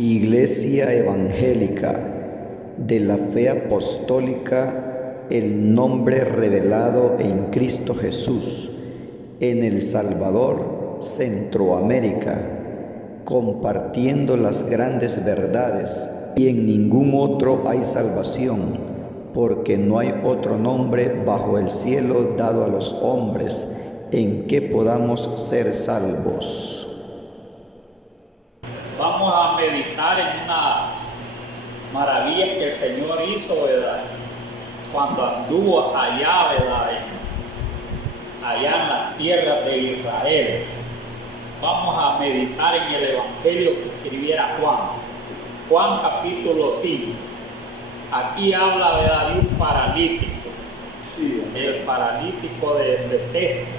Iglesia Evangélica de la Fe Apostólica, el nombre revelado en Cristo Jesús, en El Salvador, Centroamérica, compartiendo las grandes verdades, y en ningún otro hay salvación, porque no hay otro nombre bajo el cielo dado a los hombres en que podamos ser salvos. Vamos a meditar en una maravilla que el Señor hizo, ¿verdad? Cuando anduvo allá, ¿verdad? Allá en las tierras de Israel. Vamos a meditar en el Evangelio que escribiera Juan capítulo 5. Aquí habla, ¿verdad?, de un paralítico. Sí. El paralítico de Bethesda.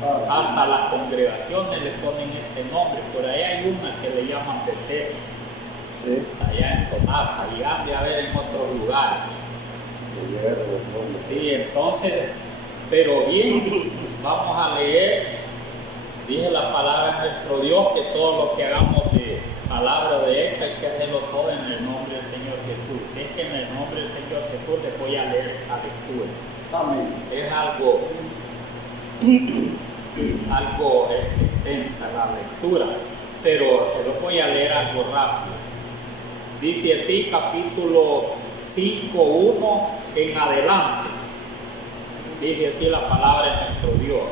Hasta las congregaciones le ponen este nombre. Por ahí hay una que le llaman Bethesda. Sí. Allá en Tomás, y han de haber en otros lugares. Sí, entonces, pero bien, vamos a leer. Dije la palabra de nuestro Dios, que todo lo que hagamos de palabra de esta hay que hacerlo todo en el nombre del Señor Jesús. Si es que en el nombre del Señor Jesús les voy a leer la lectura. Amén. Es algo extensa la lectura, pero se lo voy a leer algo rápido. Dice así, capítulo 5:1 en adelante. Dice así la palabra de nuestro Dios.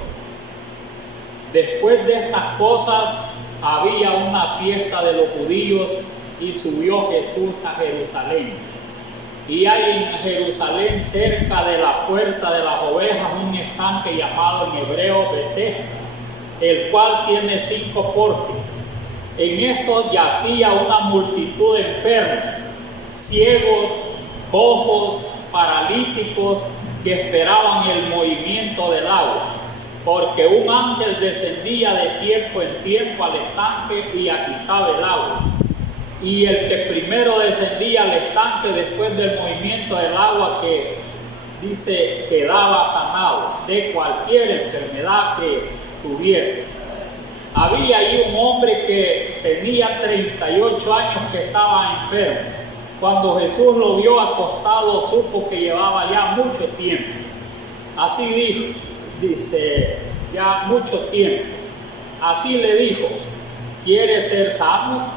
Después de estas cosas había una fiesta de los judíos y subió Jesús a Jerusalén. Y hay en Jerusalén, cerca de la puerta de las ovejas, un estanque llamado en hebreo Bethesda, el cual tiene 5 pórticos. En estos yacía una multitud de enfermos, ciegos, cojos, paralíticos, que esperaban el movimiento del agua, porque un ángel descendía de tiempo en tiempo al estanque y agitaba el agua. Y el que primero descendía al estanque después del movimiento del agua, que dice quedaba sanado de cualquier enfermedad que tuviese. Había ahí un hombre que tenía 38 años que estaba enfermo. Cuando Jesús lo vio acostado, supo que llevaba ya mucho tiempo. Así dice, ya mucho tiempo. Así le dijo: ¿quieres ser sano?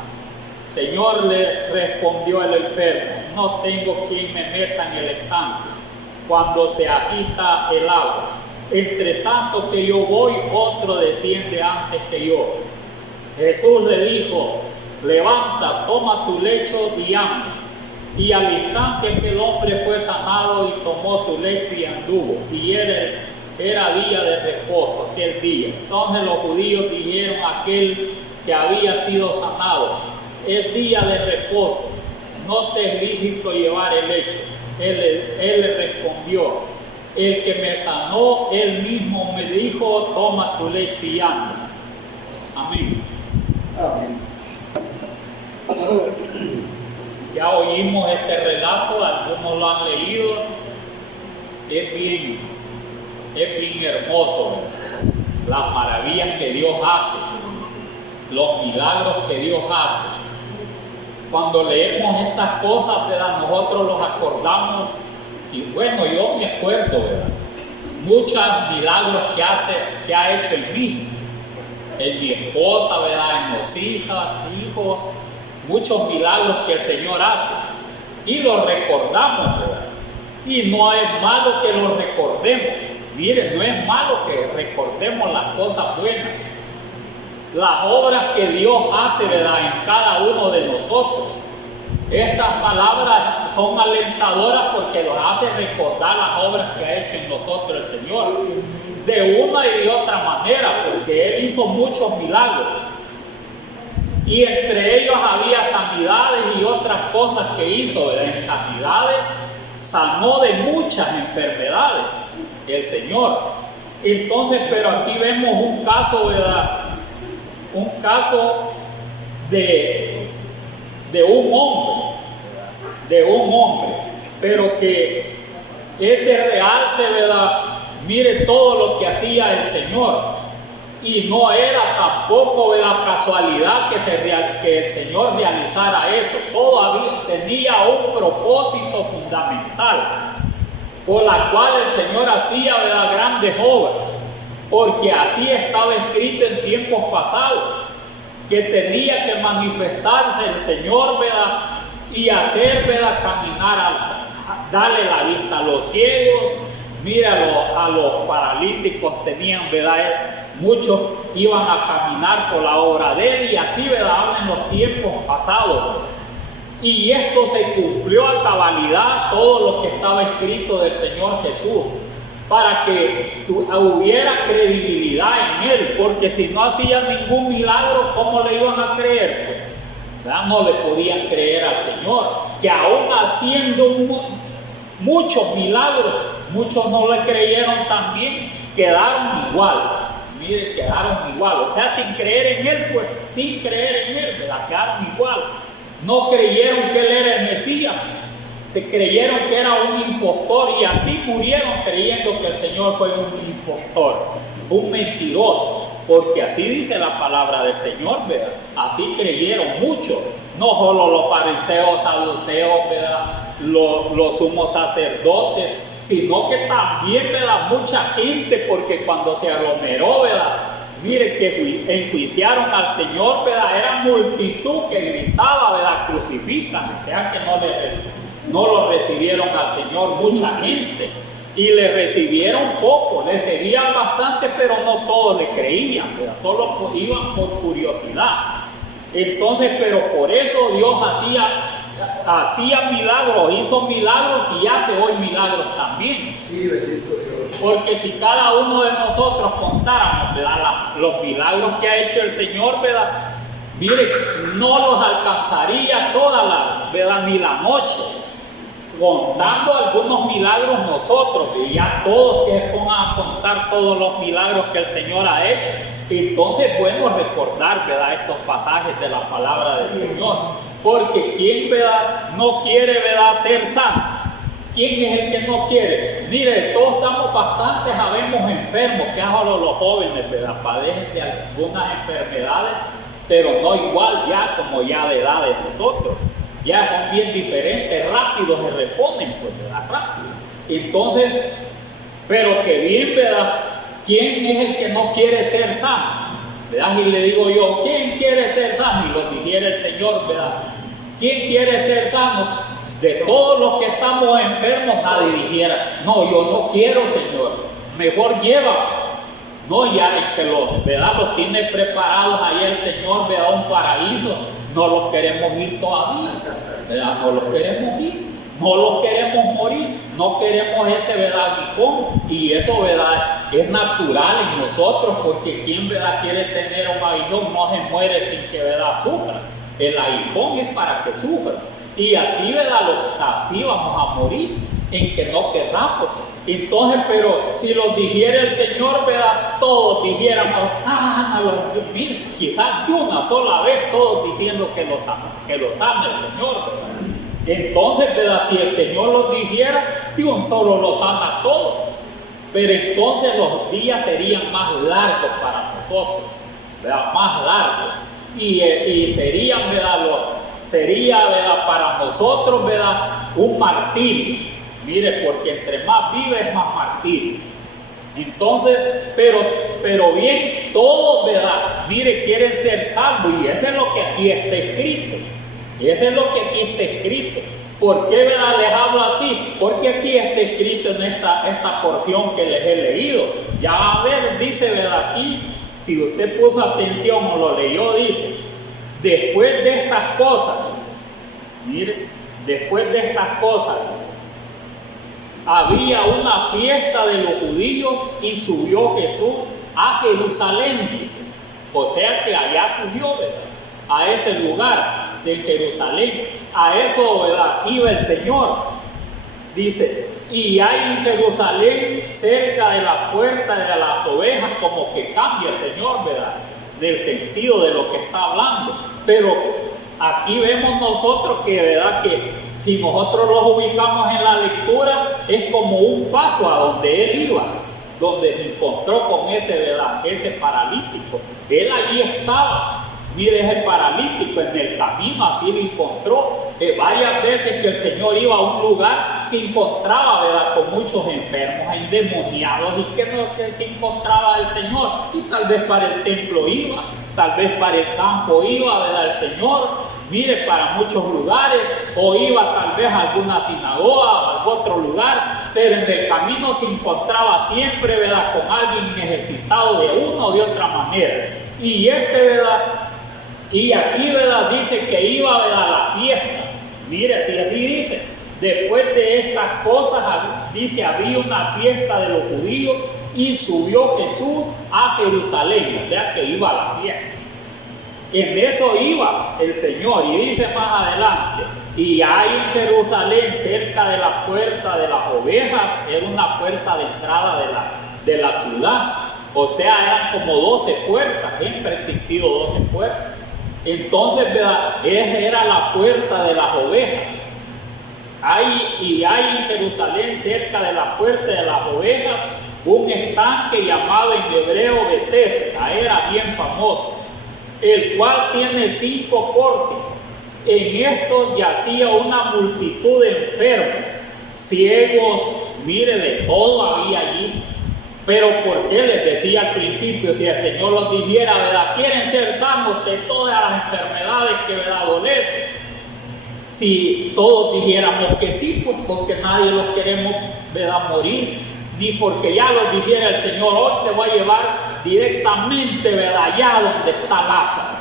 Señor, le respondió el enfermo, no tengo quien me meta en el estanque cuando se agita el agua. Entre tanto que yo voy, otro desciende antes que yo. Jesús le dijo: levanta, toma tu lecho y anda. Y al instante aquel hombre fue sanado y tomó su lecho y anduvo. Y era día de reposo aquel día. Entonces los judíos dijeron a aquel que había sido sanado: es día de reposo, no te es lícito llevar el lecho. Él le respondió: el que me sanó, él mismo me dijo, toma tu lecho y anda. Amén. Amén. Ya oímos este relato, algunos lo han leído. Es bien hermoso las maravillas que Dios hace, los milagros que Dios hace. Cuando leemos estas cosas, ¿verdad?, nosotros los acordamos, y bueno, yo me acuerdo, ¿verdad?, muchos milagros que ha hecho en mí, en mi esposa, ¿verdad?, en los hijos, muchos milagros que el Señor hace, y los recordamos, ¿verdad? Y no es malo que los recordemos. Miren, no es malo que recordemos las cosas buenas, las obras que Dios hace, ¿verdad?, en cada uno de nosotros. Estas palabras son alentadoras porque nos hace recordar las obras que ha hecho en nosotros el Señor, de una y de otra manera, porque Él hizo muchos milagros. Y entre ellos había sanidades y otras cosas que hizo, ¿verdad? En sanidades sanó de muchas enfermedades el Señor. Entonces, pero aquí vemos un caso, ¿verdad?, un caso de un hombre, pero que es de realce, ¿verdad? Mire todo lo que hacía el Señor. Y no era tampoco de la casualidad que el Señor realizara eso. Todavía tenía un propósito fundamental, por la cual el Señor hacía grandes obras, porque así estaba escrito en tiempos pasados, que tenía que manifestarse el Señor, y hacer, caminar, darle la vista a los ciegos. Mira, a los paralíticos tenían, muchos iban a caminar por la obra de Él, y así, en los tiempos pasados. Y esto se cumplió a cabalidad, todo lo que estaba escrito del Señor Jesús, para que hubiera credibilidad en Él, porque si no hacía ningún milagro, ¿cómo le iban a creer? No le podían creer al Señor, que aún haciendo muchos milagros, muchos no le creyeron también, quedaron igual. Mire, quedaron igual, o sea, sin creer en Él, sin creer en Él, quedaron igual. No creyeron que Él era el Mesías, creyeron que era un impostor, y así murieron creyendo que el Señor fue un impostor, un mentiroso, porque así dice la palabra del Señor, así creyeron muchos, no solo los fariseos, saduceos, los sumos sacerdotes, sino que también, mucha gente, porque cuando se aglomeró, mire que enjuiciaron al Señor, era multitud que gritaba, crucifícame, o sea que no lo recibieron al Señor mucha gente, y le recibieron poco, le seguían bastante, pero no todos le creían, solo iban por curiosidad. Entonces, pero por eso Dios hacía milagros, hizo milagros y hace hoy milagros también. Sí, bendito Dios. Porque si cada uno de nosotros contáramos, los milagros que ha hecho el Señor, mire, no los alcanzaría ni la noche, contando algunos milagros nosotros, y ya todos que pongan a contar todos los milagros que el Señor ha hecho. Entonces, bueno, recordar, estos pasajes de la palabra del Señor, porque ¿quién, no quiere, ser sano? ¿Quién es el que no quiere? Mire, todos estamos bastante, sabemos, enfermos, que solo los jóvenes, padecen de algunas enfermedades, pero no igual ya como ya de edad de nosotros. Ya son bien diferentes, rápido se reponen, rápido. Entonces, pero que bien, ¿quién es el que no quiere ser sano? Y le digo yo, ¿quién quiere ser sano? Y lo dijera el Señor, ¿quién quiere ser sano? De todos los que estamos enfermos, nadie dijera, no, yo no quiero, Señor, mejor lleva. No, ya es que los tiene preparados ahí el Señor, un paraíso. No los queremos ir todavía, no los queremos ir, no los queremos morir, no queremos ese aguijón, y eso es natural en nosotros, porque quien quiere tener un aguijón no se muere sin que sufra. El aguijón es para que sufra, y así así vamos a morir, en que no querramos. Entonces, pero si los dijera el Señor, todos dijéramos, mira, quizás de una sola vez todos diciendo que los ama el Señor, Entonces, si el Señor los dijera, de un solo los ama a todos, pero entonces los días serían más largos para nosotros, más largos, y serían, sería, para nosotros, un martirio. Mire, porque entre más vive es más martirio. Entonces, pero bien, todos, mire, quieren ser salvos, y eso es lo que aquí está escrito. Eso es lo que aquí está escrito. ¿Por qué, les hablo así? Porque aquí está escrito en esta porción que les he leído. Ya va a ver, dice, aquí, si usted puso atención o lo leyó, dice, después de estas cosas, mire, después de estas cosas, había una fiesta de los judíos y subió Jesús a Jerusalén, dice. O sea que allá subió, a ese lugar de Jerusalén. A eso, iba el Señor. Dice, y hay en Jerusalén, cerca de la puerta de las ovejas, como que cambia el Señor, del sentido de lo que está hablando. Pero aquí vemos nosotros que, que si nosotros los ubicamos en la lectura, es como un paso a donde Él iba. donde se encontró con ese, ¿verdad?, ese paralítico. Él allí estaba. Mire, ese paralítico en el camino, así lo encontró. Varias veces que el Señor iba a un lugar, se encontraba, ¿verdad?, con muchos enfermos, endemoniados, y que se encontraba el Señor. Y tal vez para el templo iba, tal vez para el campo iba, ¿verdad?, el Señor. Mire, para muchos lugares, o iba tal vez a alguna sinagoga, a algún otro lugar, pero en el camino se encontraba siempre, ¿verdad?, con alguien necesitado de una o de otra manera. Y ¿verdad?, y aquí, ¿verdad?, dice que iba, ¿verdad?, a la fiesta. Mire, si así dice, después de estas cosas, dice, había una fiesta de los judíos y subió Jesús a Jerusalén, o sea que iba a la fiesta. En eso iba el Señor, y dice más adelante, y hay en Jerusalén, cerca de la puerta de las ovejas, era una puerta de entrada de la ciudad, o sea, eran como 12 puertas, siempre han existido 12 puertas. Entonces, ¿verdad?, esa era la puerta de las ovejas. Hay en Jerusalén, cerca de la puerta de las ovejas, un estanque llamado en hebreo Betesda, era bien famoso, el cual tiene 5 pórticos. En estos yacía una multitud de enfermos, ciegos, mire, de todo había allí. Pero ¿por qué les decía al principio? Si el Señor los dijera, ¿verdad?, quieren ser sanos de todas las enfermedades que, ¿verdad?, adolecen. Si todos dijéramos que sí, pues porque nadie los queremos, ¿verdad?, morir. Ni porque ya los dijera el Señor, hoy te voy a llevar directamente, ¿verdad?, allá donde está Lázaro.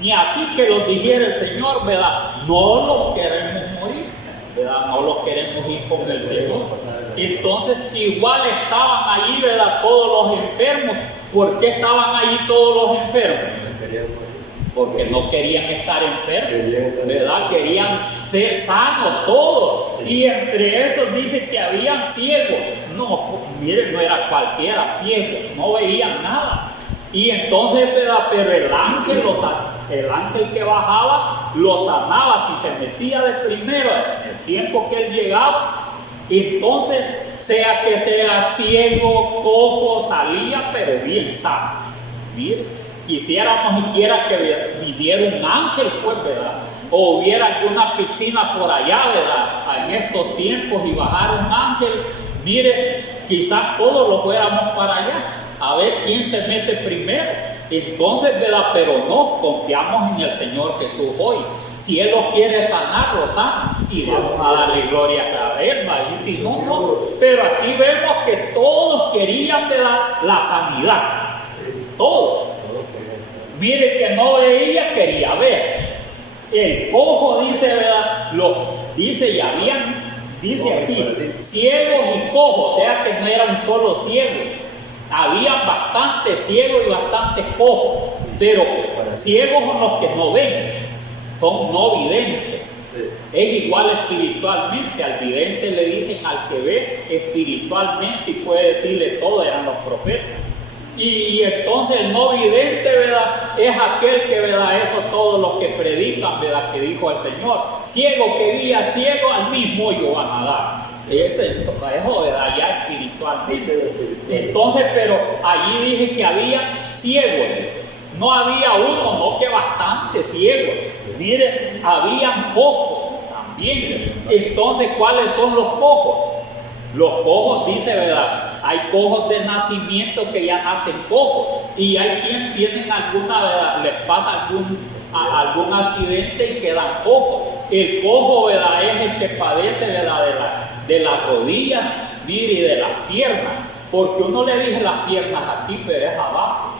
Ni así que los dijera el Señor, ¿verdad?, no los queremos morir, ¿verdad?, no los queremos ir con el Señor. Entonces igual estaban allí, ¿verdad?, todos los enfermos. ¿Por qué estaban allí todos los enfermos? Porque no querían estar enfermos, ¿verdad? Querían ser sanos todos. Y entre esos dice que habían ciegos. No, miren, no era cualquiera ciego, no veían nada. Y entonces, ¿verdad?, pero el ángel que bajaba lo sanaba si se metía de primero, en el tiempo que él llegaba. Entonces, sea que sea ciego, cojo, salía, pero bien sano. Mire, quisiéramos siquiera que viniera un ángel, pues, ¿verdad?, o hubiera alguna piscina por allá, ¿verdad?, en estos tiempos, y bajar un ángel. Mire, quizás todos lo fuéramos para allá, a ver quién se mete primero. Entonces, ¿verdad?, pero no, confiamos en el Señor Jesús hoy. Si Él los quiere sanar, los sana, y vamos a darle gloria a Él, ¿verdad? Y si no, no. Pero aquí vemos que todos querían, ¿verdad?, la sanidad. Todos. Mire, que no veía, quería ver. El cojo dice, ¿verdad?, dice, y habían, dice aquí, ciegos y cojos, o sea que no era un solo ciego. Había bastantes ciegos y bastantes cojos, pero ciegos son los que no ven. Son no videntes. Es igual espiritualmente. Al vidente le dicen al que ve espiritualmente y puede decirle todo, eran los profetas. Y entonces el no vidente, ¿verdad?, es aquel que, ¿verdad?, eso todos los que predican, ¿verdad?, que dijo el Señor, ciego que guía ciego, al mismo hoyo van a dar. Eso, ¿verdad?, ya espiritualmente. Entonces, pero allí dice que había ciegos. No había uno, no, que bastante ciegos. Miren, habían cojos también. Entonces, ¿cuáles son los cojos? Los cojos, dice, ¿verdad?, hay cojos de nacimiento que ya nacen cojos. Y hay quien tienen alguna, ¿verdad?, les pasa algún accidente y quedan cojos. El cojo, ¿verdad?, es el que padece, ¿verdad?, de las rodillas, mire, y de las piernas. Porque uno le dice las piernas aquí, pero es abajo.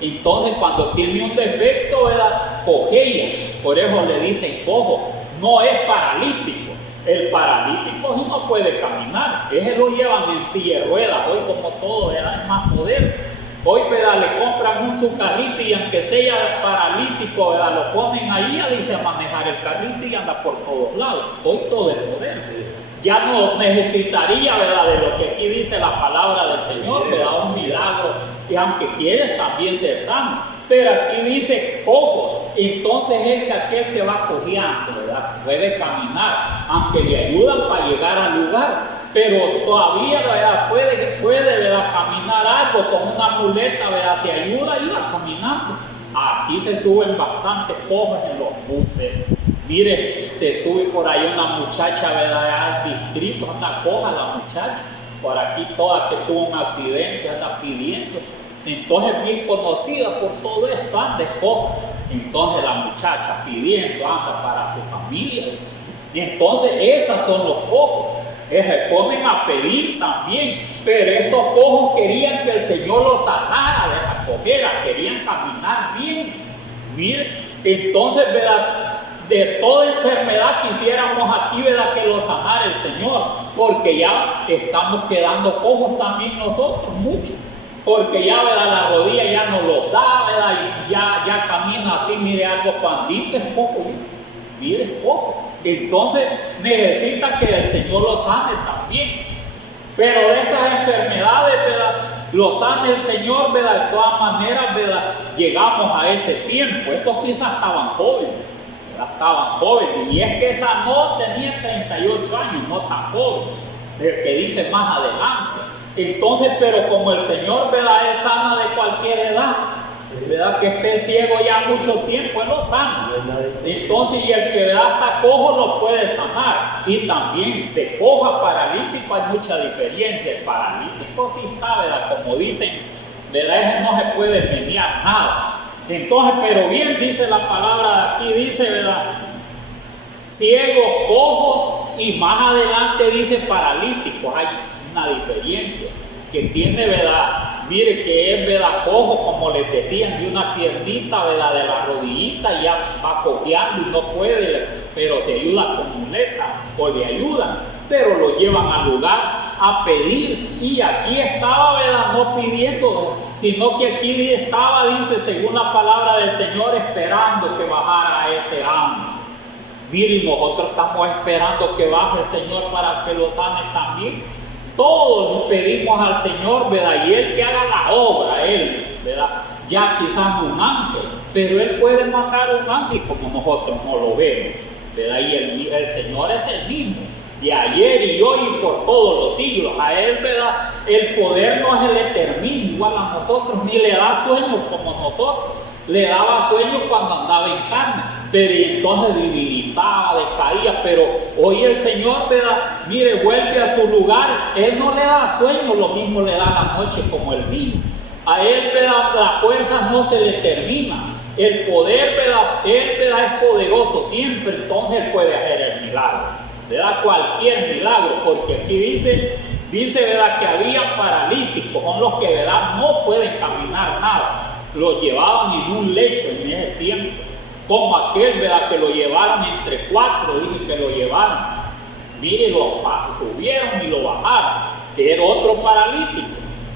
Entonces, cuando tiene un defecto, ¿verdad?, cojea, por eso le dicen cojo. No es paralítico. El paralítico no puede caminar. Ese lo llevan en silla de ruedas. Hoy, como todo, ¿verdad?, es más moderno. Hoy, ¿verdad?, le compran un su carrito y aunque sea paralítico, ¿verdad?, lo ponen ahí, dice, a manejar el carrito y anda por todos lados. Hoy todo es moderno. Ya no necesitaría, ¿verdad?, de lo que aquí dice la palabra del Señor, ¿verdad?, un milagro, y aunque quieres también ser sano. Pero aquí dice cojo, entonces es aquel que va cojeando, ¿verdad?, puede caminar, aunque le ayudan para llegar al lugar. pero todavía, ¿verdad? puede ¿verdad? Caminar algo con una muleta, ¿verdad? Te ayuda a ir caminando. Aquí se suben bastantes cojos en los buses. Mire, se sube por ahí una muchacha, ¿verdad? Al distrito, anda coja la muchacha. Por aquí toda que tuvo un accidente, anda pidiendo. Entonces bien conocida por todo esto, anda coja. Entonces la muchacha pidiendo, anda para su familia. Y entonces esas son los cojos. Se ponen a pedir también, pero estos cojos querían que el Señor los sanara de la cojera, querían caminar bien. Mire, entonces, ¿verdad? De toda enfermedad quisiéramos aquí, ¿verdad? Que los sanara el Señor, porque ya estamos quedando cojos también nosotros, muchos, porque ya, ¿verdad? La rodilla ya no los da, ¿verdad? Y ya camina así, mire, algo pandito, es poco, mire, es poco. Entonces necesita que el Señor los sane también. Pero de estas enfermedades, ¿verdad? Los sane el Señor, ¿verdad? De todas maneras, ¿verdad? Llegamos a ese tiempo. Estos quizás estaban jóvenes, ¿verdad? Estaban jóvenes. Y es que esa no tenía 38 años, no tan joven. El que dice más adelante. Entonces, pero como el Señor, ¿verdad? Él sana de cualquier edad. ¿Verdad? Que esté ciego ya mucho tiempo, Él lo sana. Entonces, y el que está cojo lo puede sanar. Y también de cojo a paralítico hay mucha diferencia. El paralítico sí está, ¿verdad? Como dicen, ¿verdad? Ese no se puede menear nada. Entonces, pero bien dice la palabra de aquí, dice, ¿verdad? Ciegos, cojos, y más adelante dice paralíticos. Hay una diferencia que tiene, ¿verdad? Mire que es, ¿verdad? Cojo, como les decían, de una piernita, ¿verdad? De la rodillita, ya va cojeando y no puede, pero te ayuda con muleta, o le ayudan, pero lo llevan al lugar a pedir. Y aquí estaba, ¿verdad? No pidiendo, sino que aquí estaba, dice, según la palabra del Señor, esperando que bajara ese ángel. Mire, nosotros estamos esperando que baje el Señor para que lo sane también. Todos pedimos al Señor, ¿verdad? Y Él que haga la obra, Él, ¿verdad? Ya quizás un ángel, pero Él puede mandar un ángel como nosotros no lo vemos, ¿verdad? Y el Señor es el mismo, de ayer y hoy y por todos los siglos. A Él, ¿verdad? El poder no se le termina igual a nosotros, ni le da sueños como nosotros. Le daba sueños cuando andaba en carne, pero entonces debilitaba, decaía. Pero hoy el Señor, ¿verdad? Mire, vuelve a su lugar. Él no le da sueños, lo mismo le da la noche como el día. A Él, ¿verdad? Las fuerzas no se le terminan. El poder, ¿verdad? Él, ¿verdad? Es poderoso siempre, entonces Él puede hacer el milagro, ¿verdad? Cualquier milagro, porque aquí dice, ¿verdad? Que había paralíticos, son los que, ¿verdad? No pueden caminar nada. Los llevaban en un lecho en ese tiempo, como aquel, ¿verdad? Que lo llevaron entre 4, dije que lo llevaron. Mire, lo subieron y lo bajaron, que era otro paralítico.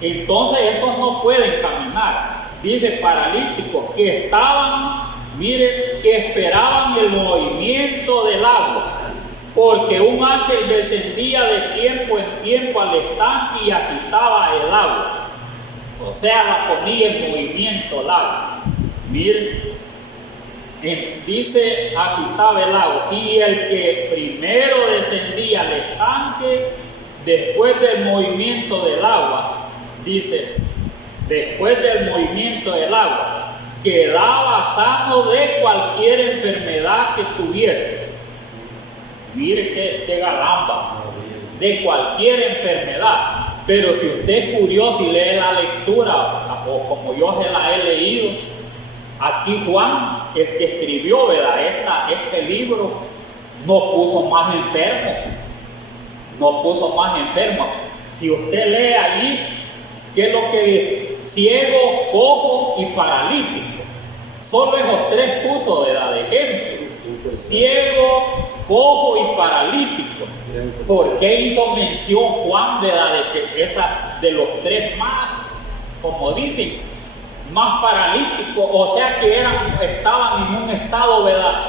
Entonces esos no pueden caminar. Dice paralíticos que estaban, mire, que esperaban el movimiento del agua, porque un ángel descendía de tiempo en tiempo al estanque y agitaba el agua. O sea, la ponía en movimiento el agua. Mire, dice agitaba el agua. Y el que primero descendía al estanque, después del movimiento del agua, dice, después del movimiento del agua, quedaba sano de cualquier enfermedad que tuviese. Mire qué galamba, de cualquier enfermedad. Pero si usted es curioso y lee la lectura, o como yo se la he leído, aquí Juan, el que escribió, ¿verdad? Este libro, no puso más enfermos. No puso más enfermos. Si usted lee allí, ¿qué es lo que dice? Ciego, cojo y paralítico. Solo esos 3 puso, ¿verdad? De ejemplo. Ciego, cojo y paralítico. ¿Por qué hizo mención Juan, ¿verdad? De que de los 3 más, como dicen, más paralíticos? O sea que estaban en un estado, ¿verdad?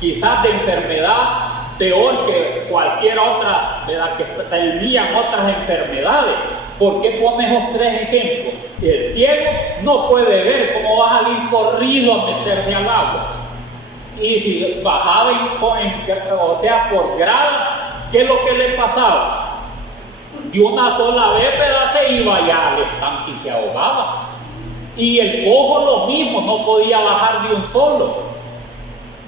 Quizás de enfermedad peor que cualquier otra, ¿verdad? Que tenían otras enfermedades. ¿Por qué pone esos 3 ejemplos? El ciego no puede ver, cómo va a salir corrido a meterse al agua. Y si bajaba, o sea, por grado, ¿qué es lo que le pasaba? De una sola vez, ¿verdad? Se iba ya al estanque y se ahogaba. Y el cojo lo mismo, no podía bajar de un solo.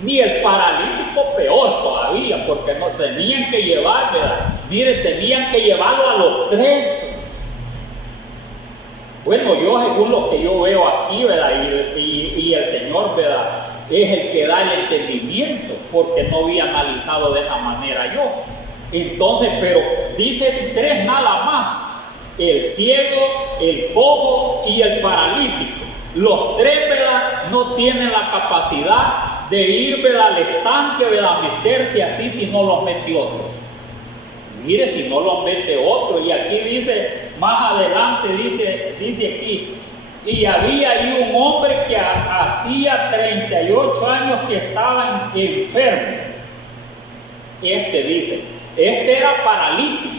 Ni el paralítico, peor todavía, porque no tenían que llevar, ¿verdad? Mire, tenían que llevarlo a los tres. Bueno, yo según lo que yo veo aquí, ¿verdad? Y el Señor, ¿verdad? Es el que da el entendimiento, porque no había analizado de esa manera yo. Entonces, pero dice tres nada más: el ciego, el cojo y el paralítico. Los tres, ¿verdad?, no tienen la capacidad de ir, ¿verdad?, al estanque, ¿verdad?, meterse así si no los mete otro. Mire, si no los mete otro. Y aquí dice, más adelante dice aquí: y había ahí un hombre que hacía 38 años que estaba enfermo. Dice, era paralítico.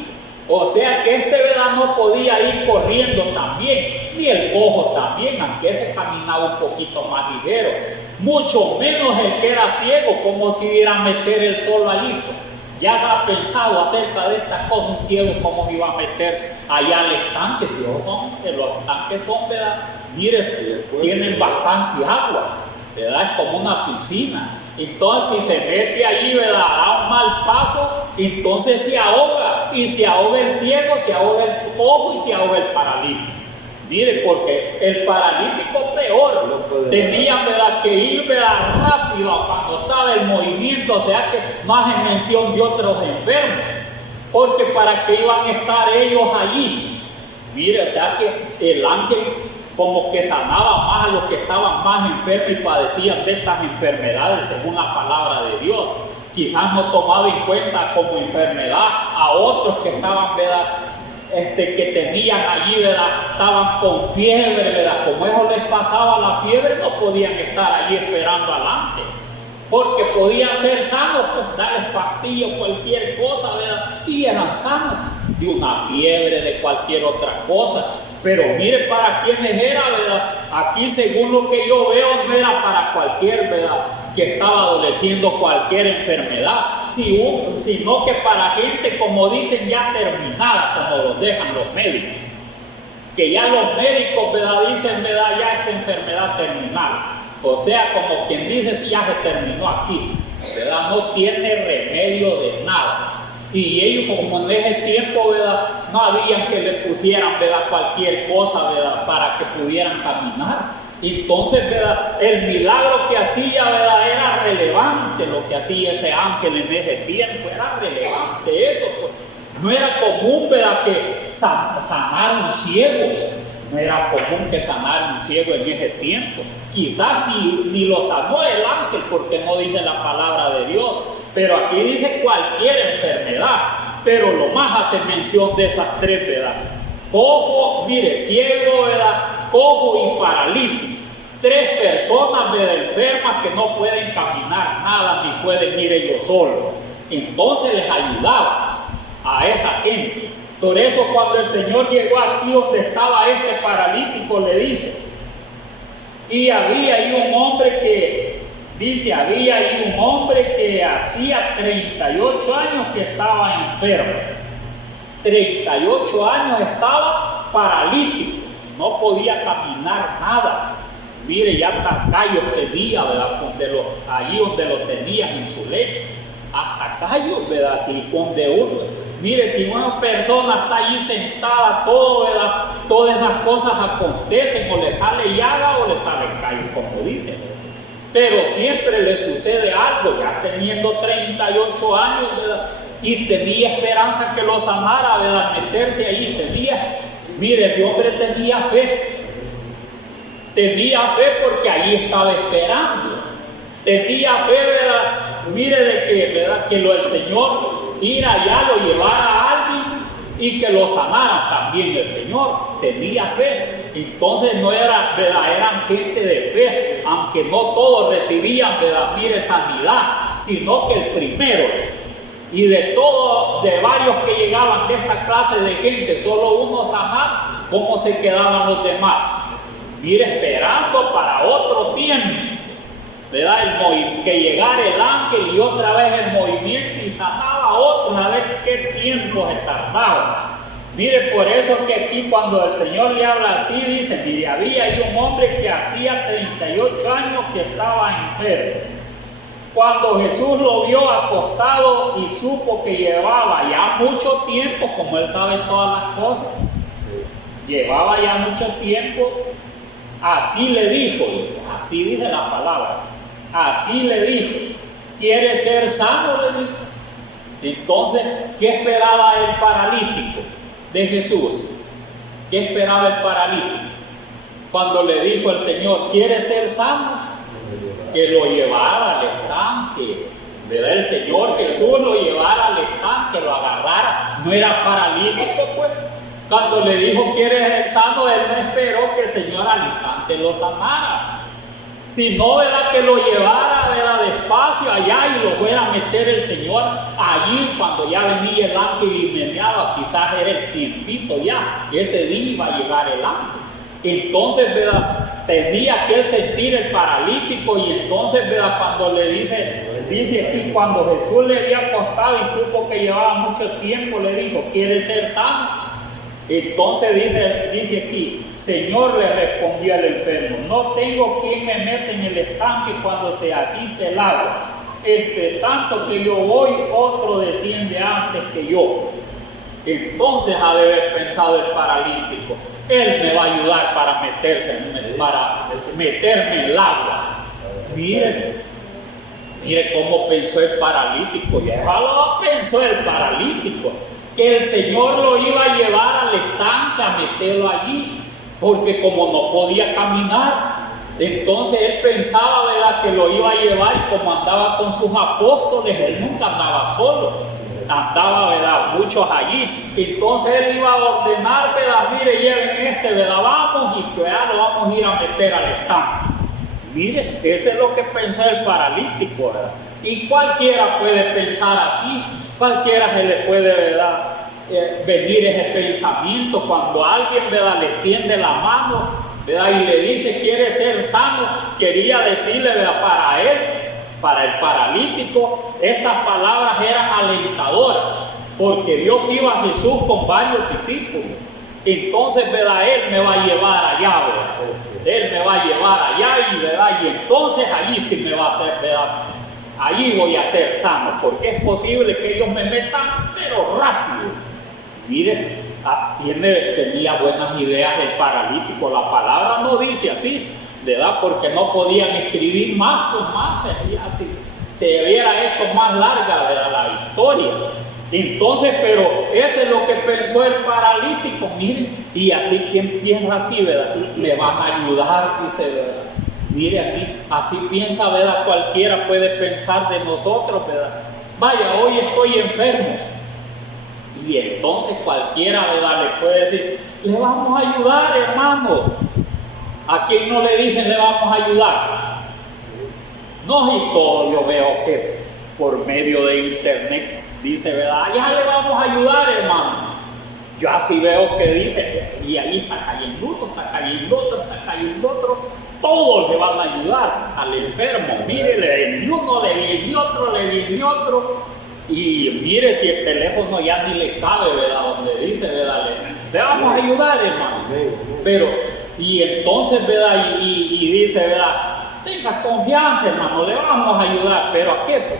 O sea que ¿verdad?, no podía ir corriendo también, ni el cojo también, aunque ese caminaba un poquito más ligero. Mucho menos el que era ciego, como si iba a meter el solo allí. Ya se ha pensado acerca de estas cosas: un ciego, ¿cómo iba a meter allá al estanque? Si los estanques son, ¿verdad? Mire, tienen bastante agua, ¿verdad? Es como una piscina. Entonces, si se mete allí, ¿verdad?, da un mal paso, entonces se ahoga. Y se ahoga el ciego, se ahoga el cojo y se ahoga el paralítico. Mire, porque el paralítico peor, tenía, ¿verdad?, que ir, ¿verdad?, rápido cuando estaba el movimiento. O sea que no hace mención de otros enfermos, porque para qué iban a estar ellos allí. Mire, o sea que el ángel como que sanaba más a los que estaban más enfermos y padecían de estas enfermedades según la palabra de Dios. Quizás no tomaba en cuenta como enfermedad a otros que estaban, ¿verdad?, que tenían allí, ¿verdad?, estaban con fiebre, ¿verdad? Como eso les pasaba la fiebre, no podían estar allí esperando adelante, porque podían ser sanos, pues darles pastillas, cualquier cosa, ¿verdad?, y eran sanos de una fiebre, de cualquier otra cosa. Pero mire para quiénes era, ¿verdad? Aquí, según lo que yo veo, no era para cualquier, ¿verdad?, que estaba adoleciendo cualquier enfermedad, sino que para gente, como dicen, ya terminada, como los dejan los médicos. Que ya los médicos, ¿verdad?, dicen, ¿verdad?, ya esta enfermedad terminal. O sea, como quien dice, si ya se terminó aquí, ¿verdad?, no tiene remedio de nada. Y ellos, como en ese tiempo, ¿verdad?, no habían que le pusieran, ¿verdad?, cualquier cosa, ¿verdad?, para que pudieran caminar. Entonces, ¿verdad?, el milagro que hacía, ¿verdad?, era relevante. Lo que hacía ese ángel en ese tiempo era relevante. Eso, pues, no era común, ¿verdad?, que sanar un ciego. No era común que sanara un ciego en ese tiempo. Quizás ni lo sanó el ángel, porque no dice la palabra de Dios. Pero aquí dice cualquier enfermedad. Pero lo más hace mención de esas tres, ¿verdad? Cojo, mire, ciego, ¿verdad?, cojo y paralítico. Tres personas, ¿verdad?, enfermas, que no pueden caminar nada ni pueden ir ellos solos. Entonces les ayudaba a esa gente. Por eso cuando el Señor llegó aquí donde estaba este paralítico, le dice: y había ahí un hombre que hacía 38 años que estaba enfermo. 38 años estaba paralítico, no podía caminar nada. Mire, ya hasta callos tenía, ¿verdad?, allí donde lo tenían en su lecho. Hasta callos, ¿verdad?, y donde uno, mire, si una persona está allí sentada, todo, ¿verdad?, todas esas cosas acontecen, o le sale llaga o le sale callos, como dicen. Pero siempre le sucede algo, ya teniendo 38 años, ¿verdad?, y tenía esperanza que lo sanara, ¿verdad?, meterse allí, mire, el hombre tenía fe porque allí estaba esperando, tenía fe, ¿verdad?, mire, de que, ¿verdad?, que el Señor ir allá, lo llevara a alguien y que lo sanara también el Señor, tenía fe. Entonces no era, ¿verdad?, eran gente de fe, aunque no todos recibían, ¿verdad?, mire, sanidad, sino que el primero. Y de varios que llegaban de esta clase de gente, solo uno sanaba, ¿cómo se quedaban los demás? Mire, esperando para otro tiempo, ¿verdad?, que llegara el ángel y otra vez el movimiento y sanaba otra vez. ¿Qué tiempo se tardaba? Mire, por eso que aquí cuando el Señor le habla así, dice, mire, había ahí un hombre que hacía 38 años que estaba enfermo. Cuando Jesús lo vio acostado y supo que llevaba ya mucho tiempo, como Él sabe todas las cosas, llevaba ya mucho tiempo, así le dijo, así dice la palabra, así le dijo, ¿quieres ser sano? Le dijo. Entonces, ¿qué esperaba el paralítico de Jesús? ¿Qué esperaba el paralítico? Cuando le dijo el Señor, ¿quieres ser sano? Que lo llevara al estanque, ¿verdad? El Señor Jesús lo llevara al estanque, lo agarrara, no era paralítico, pues. Cuando le dijo, ¿quieres ser sano? Él no esperó que el Señor al instante lo sanara, sino, ¿verdad?, que lo llevara, ¿verdad?, despacio allá y lo fuera a meter el Señor allí cuando ya venía el ángel y meneaba, quizás era el tiempito ya, ese día iba a llegar el ángel. Entonces, ¿verdad?, tenía que él sentir el paralítico y entonces, ¿verdad?, cuando le dice aquí, cuando Jesús le había acostado y supo que llevaba mucho tiempo, le dijo, ¿quieres ser sano? Entonces dice aquí, Señor, le respondió el enfermo, no tengo quien me meta en el estanque cuando se agite el agua. Entre tanto que yo voy, otro desciende antes que yo. Entonces ha de haber pensado el paralítico, Él me va a ayudar para meterme en el agua. Mire cómo pensó el paralítico. Ya lo pensó el paralítico, que el Señor lo iba a llevar al estanque a meterlo allí, porque como no podía caminar, entonces él pensaba, ¿verdad?, que lo iba a llevar, y como andaba con sus apóstoles, él nunca andaba solo, andaba, ¿verdad?, muchos allí. Entonces él iba a ordenar, ¿verdad?, mire, lleven ¿verdad?, vamos, y ya lo vamos a ir a meter al estanque. Mire, eso es lo que pensó el paralítico, ¿verdad? Y cualquiera puede pensar así, cualquiera se le puede, ¿verdad?, venir ese pensamiento cuando alguien, ¿verdad?, le tiende la mano, ¿verdad?, y le dice, ¿quiere ser sano? Quería decirle, ¿verdad?, para el paralítico, estas palabras eran alentadoras, porque vio que iba Jesús con varios discípulos. Entonces, ¿verdad?, Él me va a llevar allá, ¿verdad?, Él me va a llevar allá, y entonces allí sí me va a hacer, ¿verdad?, allí voy a ser sano, porque es posible que ellos me metan, pero rápido. Mire, tenía buenas ideas el paralítico. La palabra no dice así, ¿verdad?, porque no podían escribir más, pues más se hubiera hecho más larga, ¿verdad?, la historia. Entonces, pero eso es lo que pensó el paralítico. Mire, y así, quien piensa así, ¿verdad?, le van a ayudar, dice, ¿verdad? Mire, así piensa, ¿verdad?, cualquiera puede pensar de nosotros, ¿verdad? Vaya, hoy estoy enfermo. Y entonces cualquiera, ¿verdad?, le puede decir, le vamos a ayudar, hermano. ¿A quién no le dicen le vamos a ayudar? No, y todo yo veo que por medio de internet dice, ¿verdad?, ya le vamos a ayudar, hermano. Yo así veo que dice, y ahí está cayendo otro, todos le van a ayudar al enfermo. Mire, le viene uno, le viene otro. Y mire, si el teléfono ya ni le cabe, ¿verdad?, donde dice, ¿verdad?, le vamos a ayudar, hermano. Pero, y entonces, ¿verdad?, y dice, ¿verdad?, tenga confianza, hermano, le vamos a ayudar. ¿Pero a qué? Pues,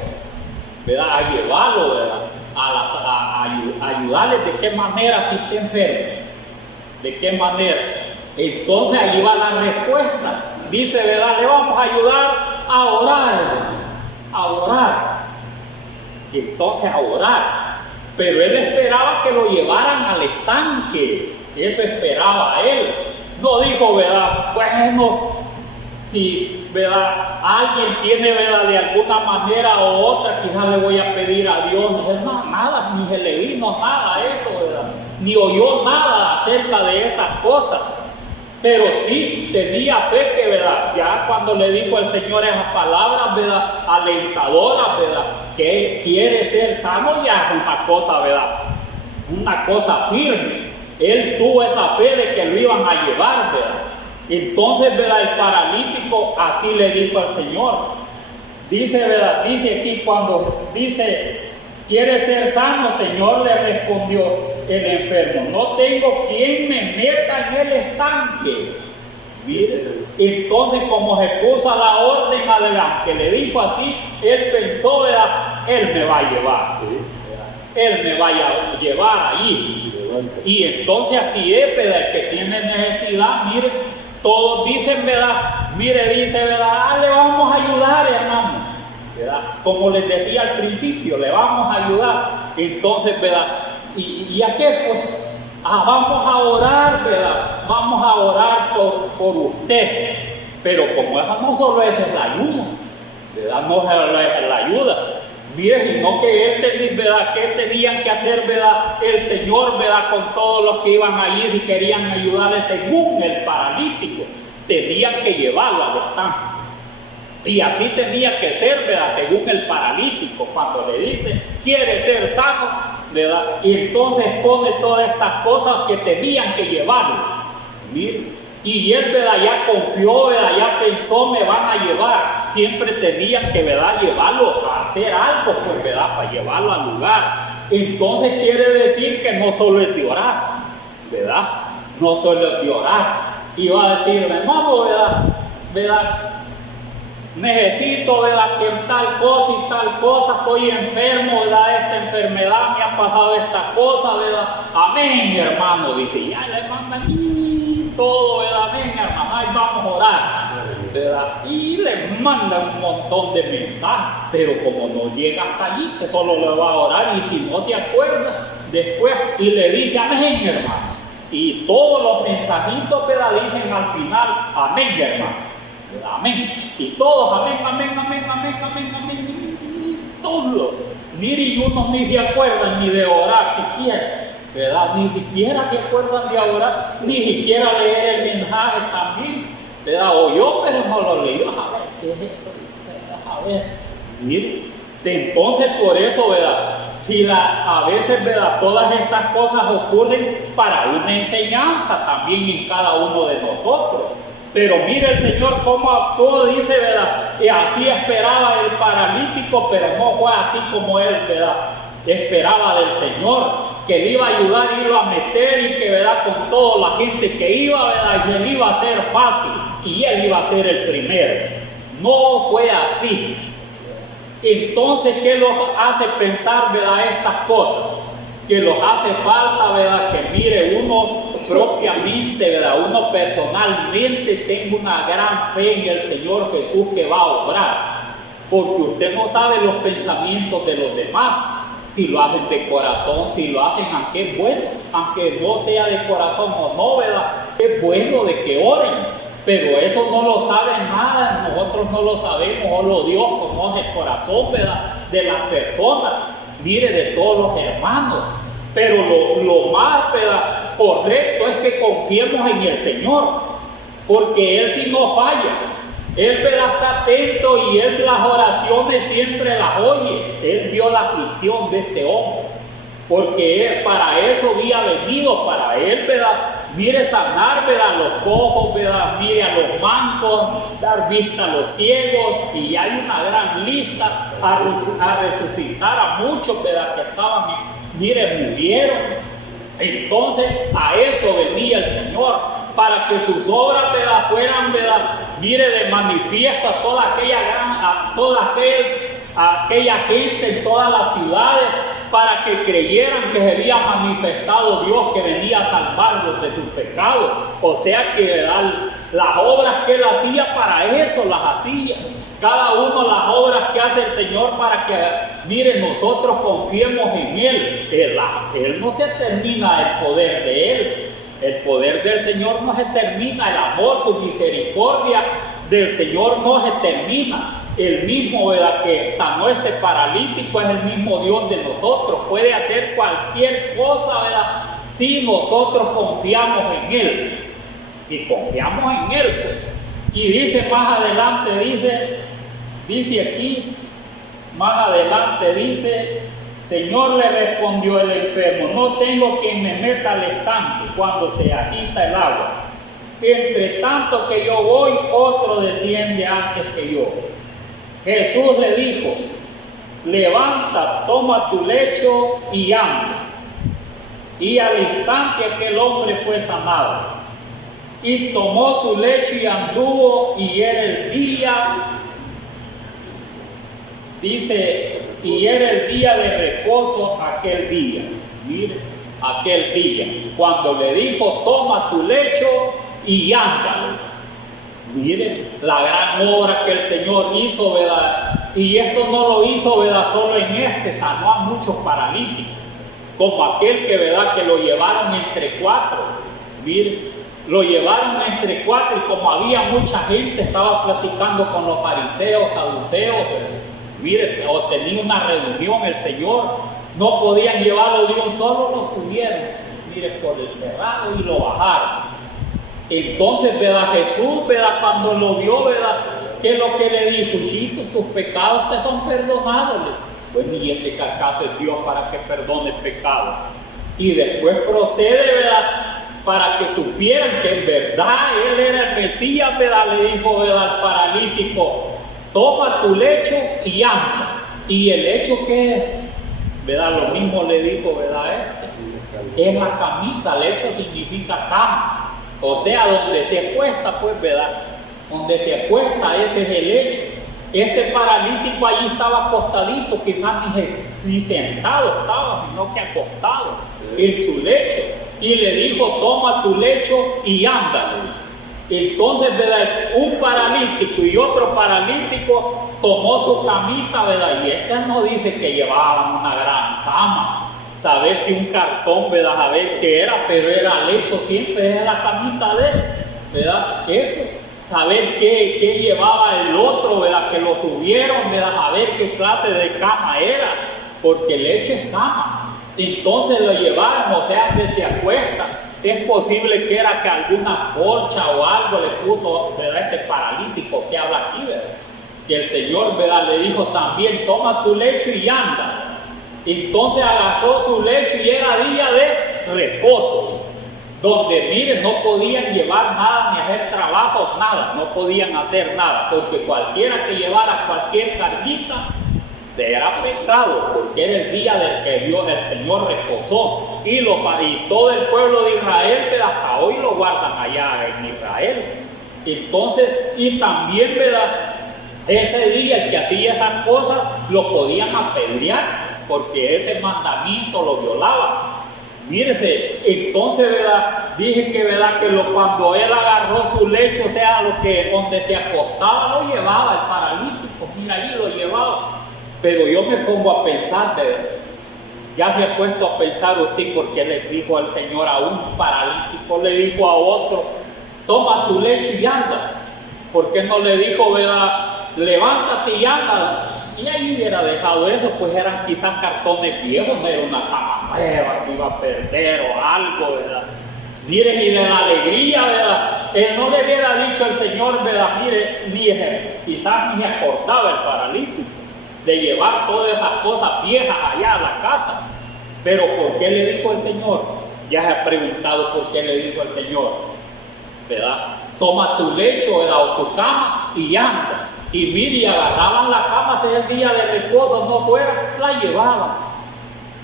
¿verdad?, a llevarlo, ¿verdad?, a ayudarle. ¿De qué manera si está enfermo? ¿De qué manera? Entonces ahí va la respuesta. Dice, ¿verdad?, le vamos a ayudar a orar. Y entonces a orar. Pero él esperaba que lo llevaran al estanque. Eso esperaba él. No dijo, ¿verdad?, bueno, si, ¿verdad?, alguien tiene, ¿verdad?, de alguna manera u otra, quizás le voy a pedir a Dios. No, nada, ni se le vino nada a eso, ¿verdad?, ni oyó nada acerca de esas cosas. Pero sí tenía fe que, ¿verdad?, ya cuando le dijo al Señor esas palabras, ¿verdad?, alentadoras, ¿verdad?, que quiere ser sano, ya es una cosa, ¿verdad?, una cosa firme. Él tuvo esa fe de que lo iban a llevar, ¿verdad? Entonces, ¿verdad?, el paralítico así le dijo al Señor. Dice, ¿verdad?, dice aquí cuando dice, ¿quiere ser sano? Señor, le respondió, el enfermo, no tengo quien me meta en el estanque. Mire, entonces como se puso a la orden adelante, le dijo así, él pensó, ¿verdad? Él me va a llevar, él me va a llevar ahí. Y entonces así es, ¿verdad? El que tiene necesidad, mire, todos dicen, ¿verdad? Mire, dice, ¿verdad? Le vamos a ayudar, hermano, ¿verdad? Como les decía al principio, le vamos a ayudar. Entonces, ¿verdad? ¿Y a qué? Pues, vamos a orar, ¿verdad? Vamos a orar por usted. Pero como eso no solo es la ayuda, ¿verdad? No solo es la ayuda. Mire, sino que ¿verdad? ¿Qué tenían que hacer, ¿verdad? El Señor, ¿verdad? Con todos los que iban a ir y querían ayudarle según el paralítico. Tenían que llevarlo al estanque. Y así tenía que ser, ¿verdad? Según el paralítico, cuando le dice, quiere ser sano, ¿verdad? Y entonces pone todas estas cosas que tenían que llevarlo. Mire, y él, ¿verdad? Ya confió, ¿verdad? Ya pensó, me van a llevar. Siempre tenían que, ¿verdad? Llevarlo a hacer algo, pues, ¿verdad? Para llevarlo al lugar. Entonces quiere decir que no solo es de orar, ¿verdad? No solo es de orar. Y va a decir, hermano, ¿verdad? Necesito, ¿verdad? Que tal cosa y tal cosa, estoy enfermo, ¿verdad? Esta enfermedad me ha pasado esta cosa, ¿verdad? Amén, hermano, dice, ya le mandan todo, ¿verdad? Amén, hermano, ahí vamos a orar, ¿verdad? Y le mandan un montón de mensajes, pero como no llega hasta allí, que solo le va a orar, y si no se acuerda, después, y le dice, amén, hermano. Y todos los mensajitos, ¿verdad? Dicen al final, amén, hermano. Amén. Y todos, amén, amén, amén, amén, amén, amén. Todos. Mire, y unos ni se acuerdan ni de orar siquiera, ¿verdad? Ni siquiera se acuerdan de orar, ni siquiera leer el mensaje también, ¿verdad? Oyó, pero no lo leyó. A ver, ¿qué es eso? A ver, mire. Entonces, por eso, ¿verdad? Si a veces, ¿verdad? Todas estas cosas ocurren para una enseñanza también en cada uno de nosotros. Pero mire el Señor cómo actuó, dice, ¿verdad? Y así esperaba el paralítico, pero no fue así como él, ¿verdad? Esperaba del Señor, que le iba a ayudar, iba a meter y que, ¿verdad? Con toda la gente que iba, ¿verdad? Y él iba a ser fácil y él iba a ser el primero. No fue así. Entonces, ¿qué los hace pensar, ¿verdad? Estas cosas. Que los hace falta, ¿verdad? Que mire uno propiamente, ¿verdad? Uno personalmente tenga una gran fe en el Señor Jesús que va a obrar. Porque usted no sabe los pensamientos de los demás. Si lo hacen de corazón, si lo hacen, aunque es bueno, aunque no sea de corazón o no, ¿verdad? Es bueno de que oren. Pero eso no lo sabe nada, nosotros no lo sabemos, solo Dios conoce el corazón, ¿verdad? De las personas. Mire, de todos los hermanos, pero lo más, ¿verdad? Correcto es que confiemos en el Señor, porque Él sí no falla, Él, ¿verdad? Está atento y Él las oraciones siempre las oye. Él vio la aflicción de este hombre, porque Él para eso había venido, para Él, ¿verdad? Mire, sanar, ¿verdad? Los cojos, ¿verdad? Mire, a los mancos, dar vista a los ciegos, y hay una gran lista a resucitar a muchos, ¿verdad? Que estaban, mire, murieron. Entonces, a eso venía el Señor, para que sus obras, ¿verdad? Fueran, ¿verdad? Mire, de manifiesto a toda aquella gente en todas las ciudades, para que creyeran que se había manifestado Dios, que venía a salvarlos de sus pecados. O sea que, ¿verdad? Las obras que Él hacía, para eso las hacía. Cada uno las obras que hace el Señor para que, mire, nosotros confiemos en Él. Él no se termina el poder de Él. El poder del Señor no se termina, el amor, su misericordia del Señor no se termina. El mismo, ¿verdad? Que sanó este paralítico es el mismo Dios de nosotros. Puede hacer cualquier cosa, ¿verdad? Si nosotros confiamos en Él. Si confiamos en Él, pues. Y dice más adelante, dice aquí, más adelante dice, Señor, le respondió el enfermo, no tengo quien me meta al estanque cuando se agita el agua. Entre tanto que yo voy, otro desciende antes que yo. Jesús le dijo, levanta, toma tu lecho y anda. Y al instante aquel hombre fue sanado. Y tomó su lecho y anduvo, y era el día, dice, y era el día de reposo aquel día. Mire, aquel día, cuando le dijo, toma tu lecho y ándale. Mire, la gran obra que el Señor hizo, ¿verdad? Y esto no lo hizo, ¿verdad?, solo en sanó a muchos paralíticos, como aquel que, ¿verdad?, que lo llevaron entre cuatro. Mire, lo llevaron entre cuatro, y como había mucha gente, estaba platicando con los fariseos, saduceos. Mire, o tenía una reunión el Señor, no podían llevarlo de un solo, lo subieron, mire, por el terrado y lo bajaron. Entonces, ¿verdad?, Jesús, ¿verdad?, cuando lo vio, ¿verdad?, ¿qué es lo que le dijo? Hijito, tus pecados te son perdonados. Bueno, y este acaso es Dios para que perdone el pecado. Y después procede, ¿verdad?, para que supieran que en verdad Él era el Mesías, ¿verdad?, le dijo, ¿verdad?, al paralítico, toma tu lecho y anda. ¿Y el lecho qué es? ¿Verdad? Lo mismo le dijo, ¿verdad?, es la camita. Lecho significa cama. O sea, donde se acuesta, pues, ¿verdad? Donde se acuesta, ese es el lecho. Este paralítico allí estaba acostadito, quizás ni sentado estaba, sino que acostado en su lecho. Y le dijo, toma tu lecho y ándale. Entonces, ¿verdad?, un paralítico y otro paralítico tomó su camita, ¿verdad? Y esta no dice que llevaban una gran cama, saber si un cartón, ¿verdad?, a ver qué era, pero era lecho, siempre era la camita de él, ¿verdad? Eso, saber qué llevaba el otro, ¿verdad?, que lo subieron, ¿verdad?, a ver qué clase de cama era, porque lecho es cama. Entonces lo llevaron, o sea, que se acuesta. Es posible que era que alguna colcha o algo le puso, ¿verdad?, este paralítico que habla aquí, ¿verdad? Que el Señor, ¿verdad?, le dijo también, toma tu lecho y anda. Entonces agarró su lecho y era día de reposo, donde, miren, no podían llevar nada, ni hacer trabajos, nada, no podían hacer nada, porque cualquiera que llevara cualquier carguita era pecado, porque era el día del que Dios, el Señor, reposó. Y todo el pueblo de Israel, ¿verdad?, hasta hoy lo guardan allá en Israel. Entonces, y también, ¿verdad?, ese día el que hacía esas cosas lo podían apedrear, porque ese mandamiento lo violaba. Mírese, entonces, ¿verdad?, dije que, ¿verdad?, que cuando él agarró su lecho, o sea, donde se acostaba, lo llevaba el paralítico, mira, allí lo llevaba. Pero yo me pongo a pensar, ya se ha puesto a pensar usted, porque le dijo al Señor a un paralítico, le dijo a otro, toma tu lecho y anda. ¿Por qué no le dijo, ¿verdad?, levántate y anda? Y ahí hubiera dejado eso, pues eran quizás cartones viejos, no era una cama nueva que iba a perder o algo, ¿verdad? Miren, y de la alegría, ¿verdad?, él no le hubiera dicho al Señor, ¿verdad?, mire, quizás ni acordaba el paralítico de llevar todas esas cosas viejas allá a la casa. Pero ¿por qué le dijo el Señor? Ya se ha preguntado por qué le dijo el Señor, ¿verdad? Toma tu lecho, ¿verdad?, o tu cama y anda. Y mire, y agarraban la cama, si el día de reposo no fuera, la llevaban,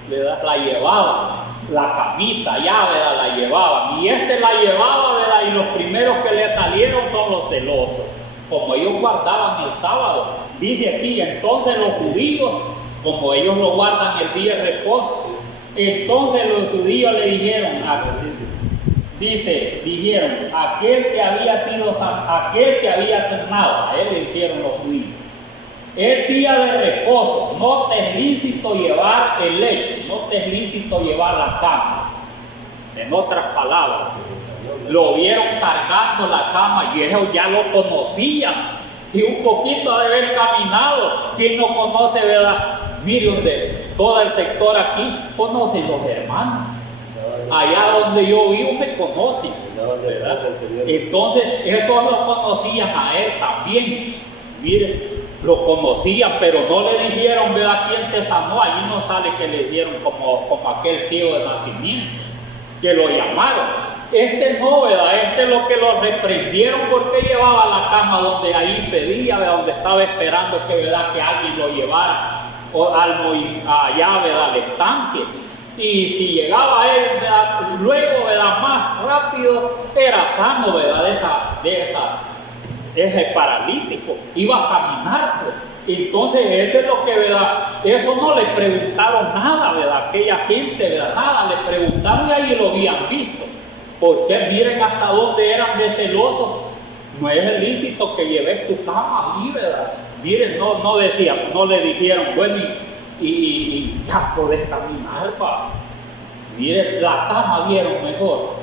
¿verdad?, la llevaban, la camita ya, ¿verdad?, la llevaban. Y la llevaba, ¿verdad?, y los primeros que le salieron son los celosos, como ellos guardaban el sábado. Dice aquí, entonces los judíos, como ellos lo guardan el día de reposo, entonces los judíos le dijeron, dijeron, aquel que había sanado, a él le dijeron los judíos, es día de reposo, no te es lícito llevar el lecho, no te es lícito llevar la cama. En otras palabras, lo vieron cargando la cama y ellos ya lo conocían. Y un poquito de haber caminado, quien no conoce, ¿verdad? Mire, de todo el sector aquí, conocen los hermanos. Allá donde yo vivo me conocen, ¿verdad? Entonces, eso lo conocían a él también. Mire, lo conocían, pero no le dijeron, ¿verdad?, quién te sanó. Allí no sale que le dijeron como aquel ciego de nacimiento, que lo llamaron. No, ¿verdad? Es lo que lo reprendieron porque llevaba la cama donde ahí pedía, ¿verdad?, donde estaba esperando que, ¿verdad?, que alguien lo llevara o algo allá, ¿verdad?, al estanque. Y si llegaba él, ¿verdad?, luego, ¿verdad?, más rápido, era sano, ¿verdad?, de ese paralítico, iba a caminar, pues. Entonces eso es lo que, ¿verdad?, eso no le preguntaron nada, ¿verdad?, aquella gente, ¿verdad?, nada, le preguntaron y ahí lo habían visto. Porque miren hasta dónde eran de celosos. No es lícito que lleves tu cama ahí, ¿verdad? Miren, no le dijeron, bueno, y ya podés caminar, pa. Miren, la cama vieron mejor.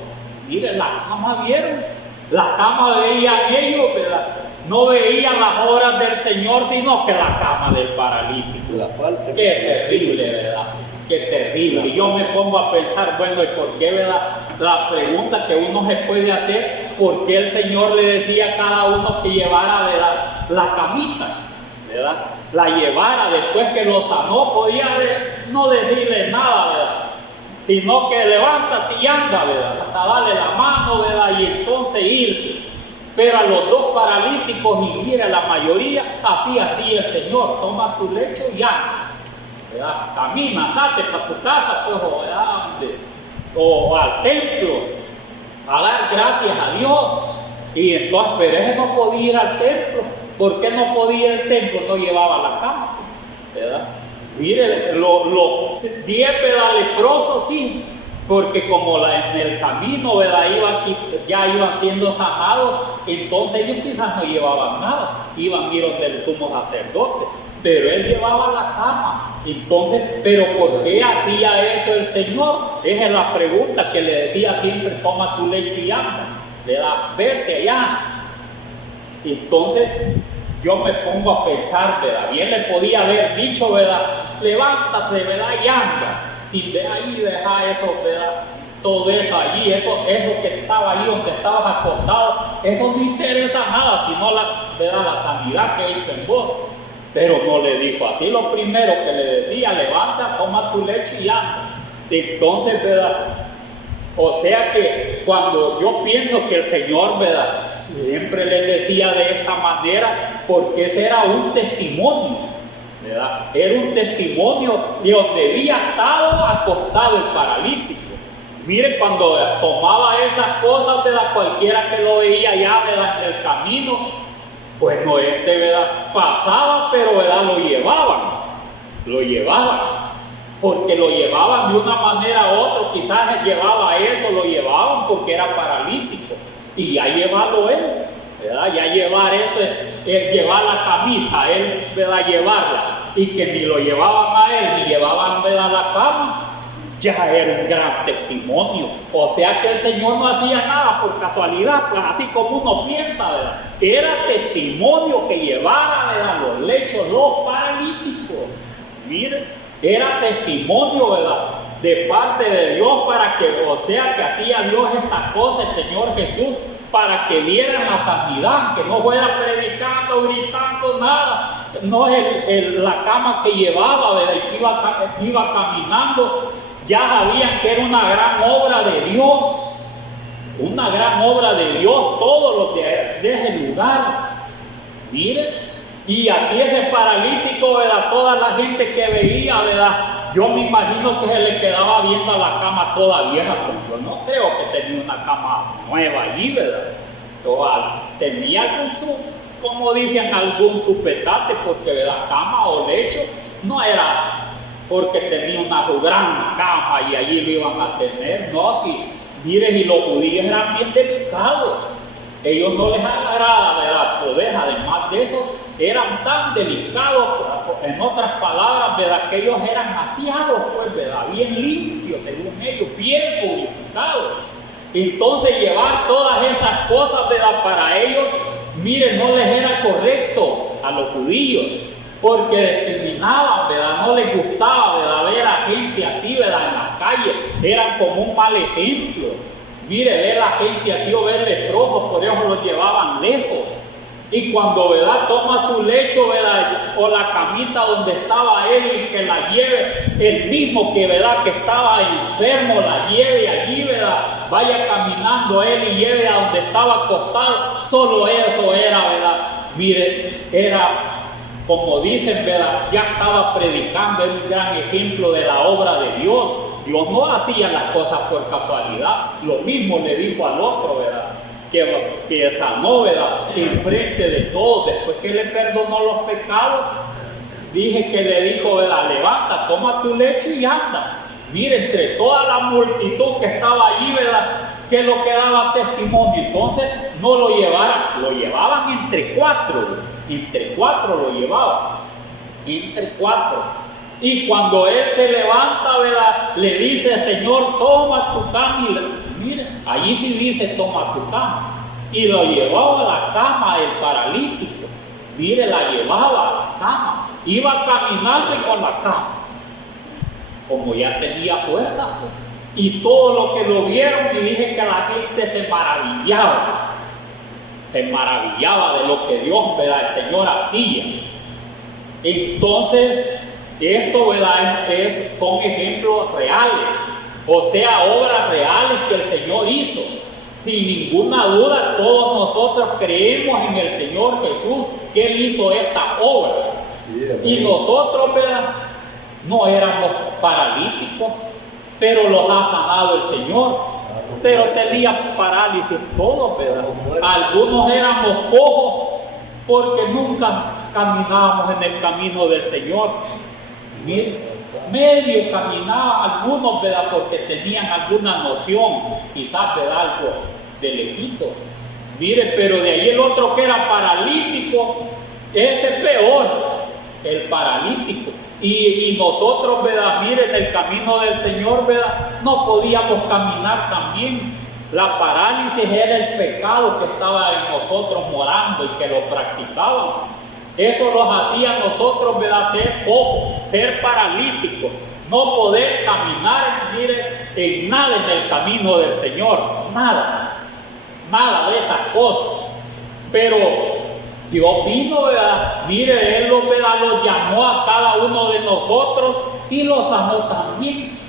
Miren, la cama vieron. La cama veían ellos, ¿verdad? No veían las obras del Señor, sino que la cama del paralítico. La falta. Qué terrible, ¿verdad? Qué terrible. Y yo me pongo a pensar, bueno, ¿y por qué, verdad? La pregunta que uno se puede hacer, ¿por qué el Señor le decía a cada uno que llevara, ¿verdad?, la camita, ¿verdad? La llevara después que lo sanó, podía no decirle nada, ¿verdad?, sino que levántate y anda, ¿verdad?, hasta darle la mano, ¿verdad?, y entonces irse. Pero a los dos paralíticos, y mira, la mayoría, así el Señor, toma tu lecho y anda, ¿verdad? Camina, andate para tu casa, pues, o al templo, a dar gracias a Dios. Y entonces, pero él no podía ir al templo. ¿Por qué no podía ir al templo? No llevaba la cama, ¿verdad? Mire, los 10, ¿verdad?, leprosos, sí, porque como en el camino, ¿verdad?, ya iban siendo sanados, entonces ellos quizás no llevaban nada, iban a ir donde el sumo sacerdote, pero él llevaba la cama. Entonces, ¿pero por qué hacía eso el Señor? Esa es la pregunta que le decía siempre: toma tu leche y anda, ¿verdad?, vete allá. Entonces, yo me pongo a pensar, ¿verdad?, bien le podía haber dicho, ¿verdad?, levántate, ¿verdad?, y anda, sin de ahí dejar eso, ¿verdad?, todo eso allí, eso que estaba ahí donde estabas acostado, eso no interesa nada, sino ¿verdad?, la sanidad que hizo en vos. Pero no le dijo así. Lo primero que le decía: levanta, toma tu leche y anda. Entonces, ¿verdad?, o sea que cuando yo pienso que el Señor, ¿verdad?, siempre les decía de esta manera, porque ese era un testimonio, ¿verdad? Era un testimonio de donde había estado acostado el paralítico. Miren, cuando tomaba esas cosas, ¿verdad?, cualquiera que lo veía ya, ¿verdad?, en el camino, pues no, ¿verdad?, pasaba, pero, ¿verdad?, lo llevaban, porque lo llevaban de una manera u otra. Quizás llevaba eso, lo llevaban porque era paralítico, y ya llevarlo él, ¿verdad?, ya llevar llevar la camisa, él, ¿verdad?, llevarla, y que ni lo llevaban a él, ni llevaban, ¿verdad?, la cama, ya era un gran testimonio. O sea que el Señor no hacía nada por casualidad, pues así como uno piensa, ¿verdad? Era testimonio que llevara, ¿verdad?, los lechos, los paralíticos. Miren, era testimonio, ¿verdad?, de parte de Dios, para que, o sea que hacía Dios estas cosas, el Señor Jesús, para que vieran la sanidad, que no fuera predicando, gritando, nada. No es la cama que llevaba, ¿verdad?, y que iba caminando. Ya sabían que era una gran obra de Dios, todos los de ese lugar. Miren, y así ese paralítico, ¿verdad?, toda la gente que veía, ¿verdad?, yo me imagino que se le quedaba viendo la cama toda vieja, porque yo no creo que tenía una cama nueva allí, ¿verdad? Tenía como dicen, algún supetate, porque, ¿verdad?, cama o lecho no era porque tenía una gran cama y allí lo iban a tener. No, miren, y los judíos eran bien delicados. Ellos no les agrada, ¿verdad?, poder. Además de eso, eran tan delicados, en otras palabras, ¿verdad?, que ellos eran aseados, pues, ¿verdad?, bien limpios, según ellos, bien purificados. Entonces, llevar todas esas cosas, ¿verdad?, para ellos, miren, no les era correcto a los judíos, porque discriminaban, ¿verdad?, no les gustaba, ¿verdad?, ver a gente así, ¿verdad?, en las calles. Eran como un mal ejemplo. Mire, ver a gente así o ver leprosos, por eso los llevaban lejos. Y cuando, ¿verdad?, toma su lecho, ¿verdad?, o la camita donde estaba él, y que la lleve, el mismo que, ¿verdad?, que estaba enfermo, la lleve allí, ¿verdad?, vaya caminando él y lleve a donde estaba acostado. Solo eso era, ¿verdad?, mire, era, como dicen, ¿verdad?, ya estaba predicando. Es un gran ejemplo de la obra de Dios. Dios no hacía las cosas por casualidad. Lo mismo le dijo al otro, ¿verdad? Que sanó, ¿verdad? En frente de todos, después que le perdonó los pecados, dije que le dijo, ¿verdad? Levanta, toma tu lecho y anda. Mire, entre toda la multitud que estaba allí, ¿verdad? Que lo que daba testimonio. Entonces no lo llevaban entre cuatro lo llevaban, entre cuatro. Y cuando él se levanta, ¿verdad? Le dice, Señor, toma tu cama. Y mire, allí sí dice, toma tu cama. Y lo llevaba a la cama el paralítico. Mire, la llevaba a la cama. Iba caminando con la cama. Como ya tenía fuerza, pues. Y todos los que lo vieron, y dije que la gente se maravillaba de lo que Dios, ¿verdad? El Señor hacía. Entonces, esto, ¿verdad? Son ejemplos reales, o sea, obras reales que el Señor hizo. Sin ninguna duda, todos nosotros creemos en el Señor Jesús, que Él hizo esta obra. Y nosotros, ¿verdad? No éramos paralíticos, pero los ha sanado el Señor. Pero tenía parálisis todos, ¿verdad? Algunos éramos cojos porque nunca caminábamos en el camino del Señor. Mire, medio caminaban algunos, ¿verdad? Porque tenían alguna noción, quizás, ¿verdad? Algo de lejito. Mire, pero de ahí el otro que era paralítico, ese es peor, el paralítico. Y nosotros, ¿verdad? Miren, el camino del Señor, ¿verdad? No podíamos caminar también. La parálisis era el pecado que estaba en nosotros morando y que lo practicábamos. Eso nos hacía a nosotros, ¿verdad? Ser cojos, ser paralíticos, no poder caminar, mire, en nada en el camino del Señor. Nada de esas cosas. Pero Dios vino, ¿verdad? Mire, Él ¿verdad? Los llamó a cada uno de nosotros y los sanó también.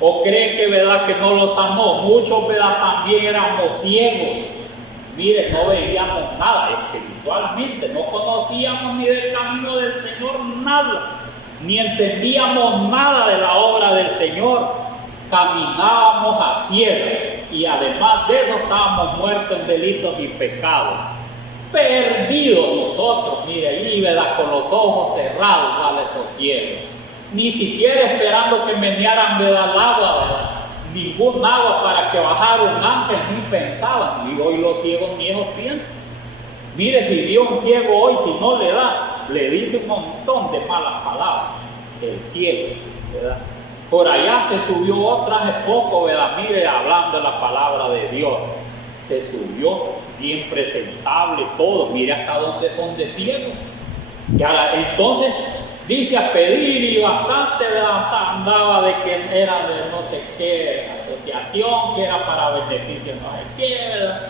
¿O creen que, verdad, que no los sanó? Muchos, ¿verdad? También éramos ciegos. Mire, no veíamos nada espiritualmente, no conocíamos ni del camino del Señor nada, ni entendíamos nada de la obra del Señor. Caminábamos a ciegas y además de eso estábamos muertos en delitos y pecados. Perdidos nosotros, mire, y ¿verdad? Con los ojos cerrados a esos ciegos, ni siquiera esperando que menearan, ¿verdad? El agua, ¿verdad? Ningún agua para que bajara un ángel, ni pensaban. Y hoy los ciegos ni ellos piensan. Mire, si dio un ciego hoy, si no le da, le dice un montón de malas palabras. El ciego, ¿verdad? Por allá se subió otra hace poco, ¿verdad? Mire, hablando de la palabra de Dios. Se subió bien presentable, todo. Mire hasta dónde son de ciego. Y ahora, entonces, dice a pedir y bastante, ¿verdad? Andaba de que era de no sé qué asociación, que era para beneficio no sé qué, ¿verdad?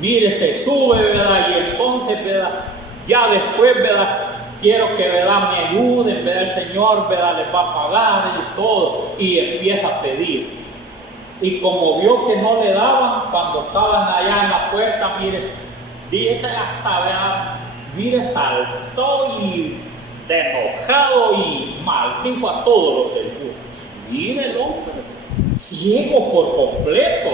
Mire, se sube, ¿verdad? Y entonces, ¿verdad? Ya después, ¿verdad? Quiero que, ¿verdad? Me ayuden, ¿verdad? El Señor, ¿verdad? Les va a pagar y todo. Y empieza a pedir. Y como vio que no le daban, cuando estaban allá en la puerta, mire, dice hasta, ¿verdad? Mire, saltó y de enojado y maldijo a todos los del grupo. Mire el hombre, ciego por completo,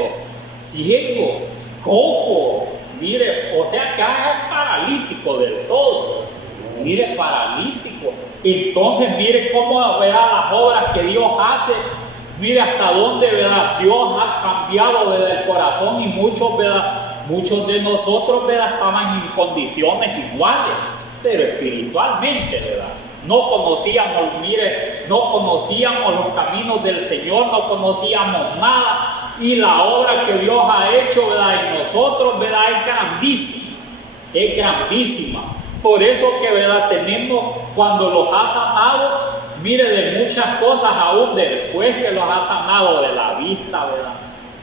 ciego, cojo, mire, o sea que es paralítico del todo, mire, paralítico. Entonces mire cómo, ¿verdad? Las obras que Dios hace, mire hasta dónde, ¿verdad? Dios ha cambiado, ¿verdad? El corazón, y muchos, ¿verdad? Muchos de nosotros, ¿verdad? Estaban en condiciones iguales, pero espiritualmente, ¿verdad? No conocíamos, mire, no conocíamos los caminos del Señor, no conocíamos nada, y la obra que Dios ha hecho, ¿verdad? En nosotros, ¿verdad? Es grandísima. Por eso que, ¿verdad? Tenemos, cuando los ha sanado, mire, de muchas cosas aún después que los ha sanado, de la vista, ¿verdad?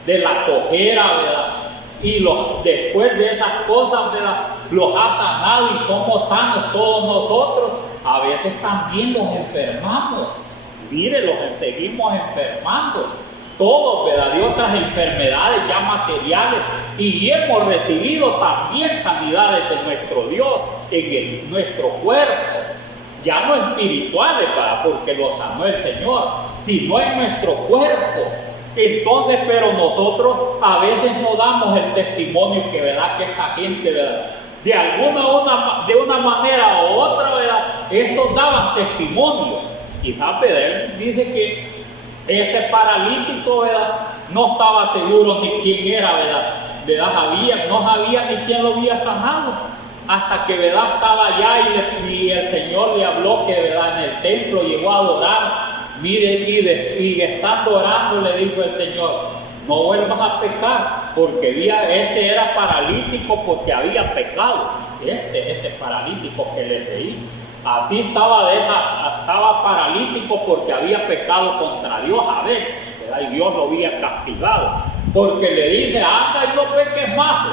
De la cojera, ¿verdad? Y después de esas cosas, ¿verdad? Los ha sanado y somos sanos todos nosotros. A veces también los enfermamos. Mire, los seguimos enfermando. Todos, ¿verdad? De otras enfermedades ya materiales. Y hemos recibido también sanidades de nuestro Dios en nuestro cuerpo. Ya no espirituales, ¿verdad? Porque lo sanó el Señor, sino en nuestro cuerpo. Entonces, pero nosotros a veces no damos el testimonio que, ¿verdad?, que esta gente, ¿verdad?, de una manera u otra, ¿verdad?, estos daban testimonio. Quizás, ¿verdad?, dice que este paralítico, ¿verdad?, no estaba seguro ni quién era, ¿verdad? No sabía ni quién lo había sanado, hasta que, ¿verdad?, estaba allá y el Señor le habló que, ¿verdad?, en el templo llegó a adorar. Mire, y estando orando le dijo el Señor: no vuelvas a pecar, porque este era paralítico porque había pecado. Este paralítico que le leí, así estaba paralítico porque había pecado contra Dios, a ver, ¿verdad?, y Dios lo había castigado, porque le dice: anda y no peques más.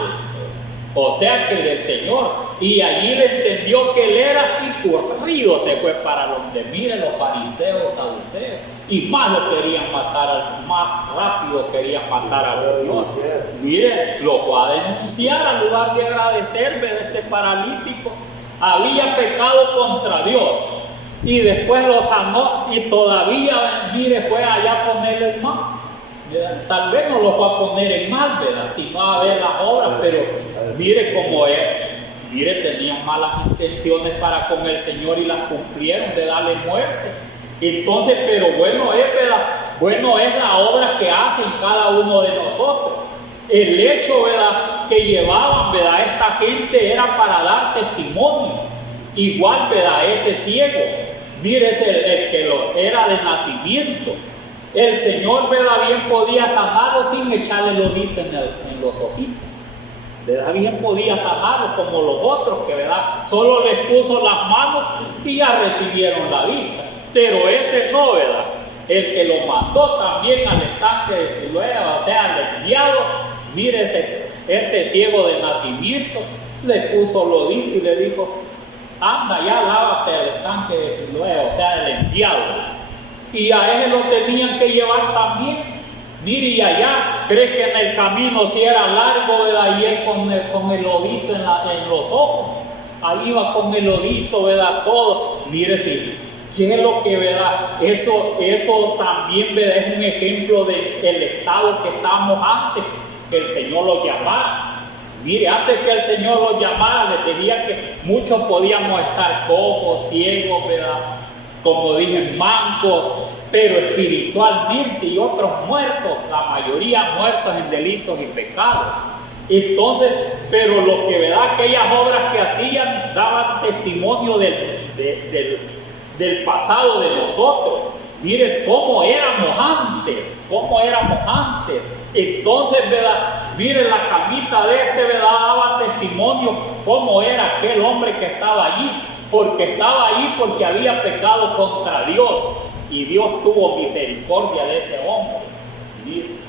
O sea que el Señor, y allí le entendió que él era, y corrido se fue para donde, miren, los fariseos, saduceos, y más lo querían matar, más rápido querían matar al Señor. Mire, lo fue a denunciar al lugar de agradecerme de este paralítico. Había pecado contra Dios, y después lo sanó, y todavía, mire, fue allá a ponerle el mal. Tal vez no lo fue a poner en mal, ¿verdad?, sino a ver las obras, pero mire cómo es. Mire, tenían malas intenciones para con el Señor y las cumplieron de darle muerte. Entonces, pero bueno es, ¿verdad?, bueno es la obra que hacen cada uno de nosotros. El hecho, ¿verdad?, que llevaban, ¿verdad?, esta gente era para dar testimonio. Igual, ¿verdad?, ese ciego, mire, el que era de nacimiento. El Señor, ¿verdad?, bien podía sanarlo sin echarle el ojito en los ojitos. ¿Verdad? Bien podía sanarlo como los otros, que, ¿verdad?, solo les puso las manos y ya recibieron la vista. Pero ese no, ¿verdad? El que lo mandó también al estanque de Siloé, o sea, al enviado, mire, ese ciego de nacimiento, le puso el ojito y le dijo: anda, ya lávate al estanque de Siloé, o sea, el enviado. Y a él lo tenían que llevar también. Mire, y allá, cree que en el camino si era largo, ¿verdad?, y él con el lodito en los ojos, ahí iba con el lodito, ¿verdad?, todo. Mire, sí, ¿qué es lo que, ¿verdad? Eso también, ¿verdad?, es un ejemplo del estado que estábamos antes que el Señor los llamara. Mire, antes que el Señor los llamara, les decía que muchos podíamos estar cojos, ciegos, ¿verdad?, como dije, mancos, pero espiritualmente, y otros muertos, la mayoría muertos en delitos y pecados. Entonces, pero lo que, ¿verdad?, aquellas obras que hacían daban testimonio del pasado de nosotros. Mire cómo éramos antes, Entonces, ¿verdad?, mire, la camita de ¿verdad?, daba testimonio cómo era aquel hombre que estaba allí. Porque estaba ahí porque había pecado contra Dios, y Dios tuvo misericordia de ese hombre,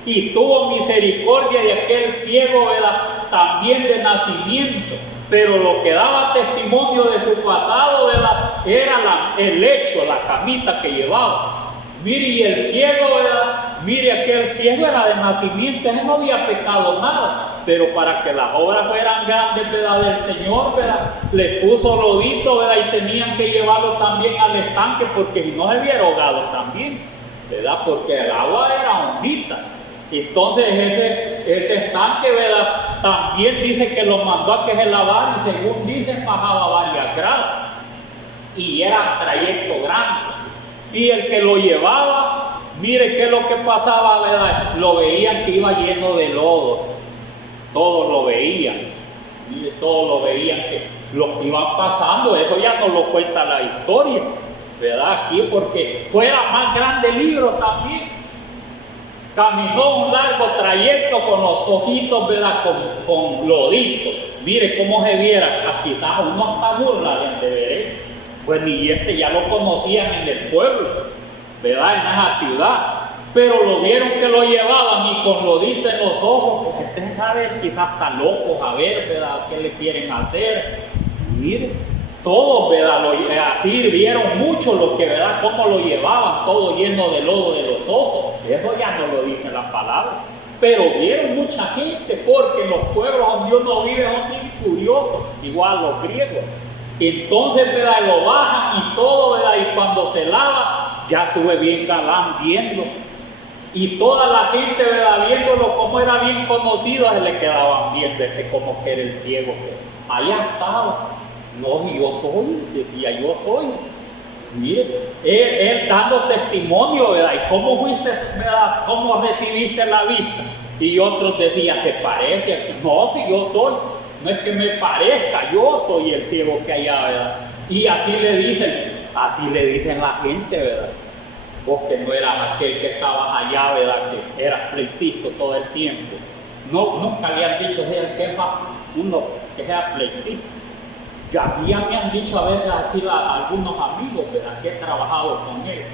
y tuvo misericordia de aquel ciego, ¿verdad?, también de nacimiento. Pero lo que daba testimonio de su pasado, ¿verdad?, era el lecho, la camita que llevaba. Mire, y el ciego, ¿verdad?, mire, aquel ciego era de nacimiento, él no había pecado nada. Pero para que las obras fueran grandes, ¿verdad?, del Señor, ¿verdad?, les puso lodito, ¿verdad?, y tenían que llevarlo también al estanque, porque si no se hubiera ahogado también, ¿verdad?, porque el agua era hondita. Entonces ese estanque, ¿verdad?, también dice que lo mandó a que se lavara, y según dicen bajaba varias gradas, y era trayecto grande. Y el que lo llevaba, mire qué es lo que pasaba, ¿verdad?, lo veían que iba lleno de lodo. Todos lo veían, mire, todos lo veían, que los que iban pasando, eso ya no lo cuenta la historia, ¿verdad?, aquí, porque fuera más grande el libro también. Caminó un largo trayecto con los ojitos, ¿verdad?, con lodito. Mire cómo se viera, quizás uno hasta burla de ver, pues ni ya lo conocían en el pueblo, ¿verdad?, en esa ciudad. Pero lo vieron que lo llevaban y con lodito en los ojos, porque ustedes saben, quizás están locos a ver, ¿verdad?, qué le quieren hacer. Miren, todos, ¿verdad?, así vieron mucho lo que, ¿verdad?, cómo lo llevaban, todo lleno de lodo de los ojos. Eso ya no lo dice la palabra. Pero vieron mucha gente, porque en los pueblos donde uno vive son bien curiosos, igual los griegos. Entonces, ¿verdad?, lo bajan y todo, ¿verdad?, y cuando se lava, ya sube bien galán viendo. Y toda la gente, ¿verdad?, viéndolo como era bien conocido, se le quedaban viendo como que era el ciego. Allá estaba. No, yo soy, decía, yo soy. Mire, él dando testimonio, ¿verdad? ¿Y cómo fuiste, verdad? ¿Cómo recibiste la vista? Y otros decían, ¿te parece? No, si yo soy, no es que me parezca, yo soy el ciego que allá, ¿verdad? Y así le dicen la gente, ¿verdad? Vos que no eras aquel que estabas allá, ¿verdad? Que eras pleitito todo el tiempo. No, nunca le han dicho, que es uno que sea pleitito. Ya me han dicho a veces así algunos amigos, ¿verdad?, que he trabajado con ellos,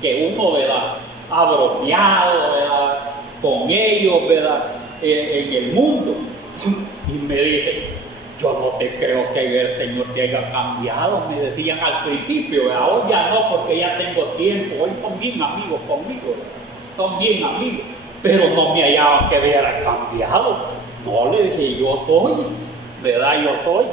que uno, ¿verdad?, ha bromeado, ¿verdad?, con ellos, ¿verdad?, en el mundo. Y me dicen, yo no te creo que el Señor te haya cambiado, me decían al principio, ¿verdad? Hoy ya no, porque ya tengo tiempo, hoy son bien amigos conmigo, ¿verdad?, son bien amigos, pero no me hallaban que hubiera cambiado. No, le dije, yo soy, ¿verdad?, yo soy.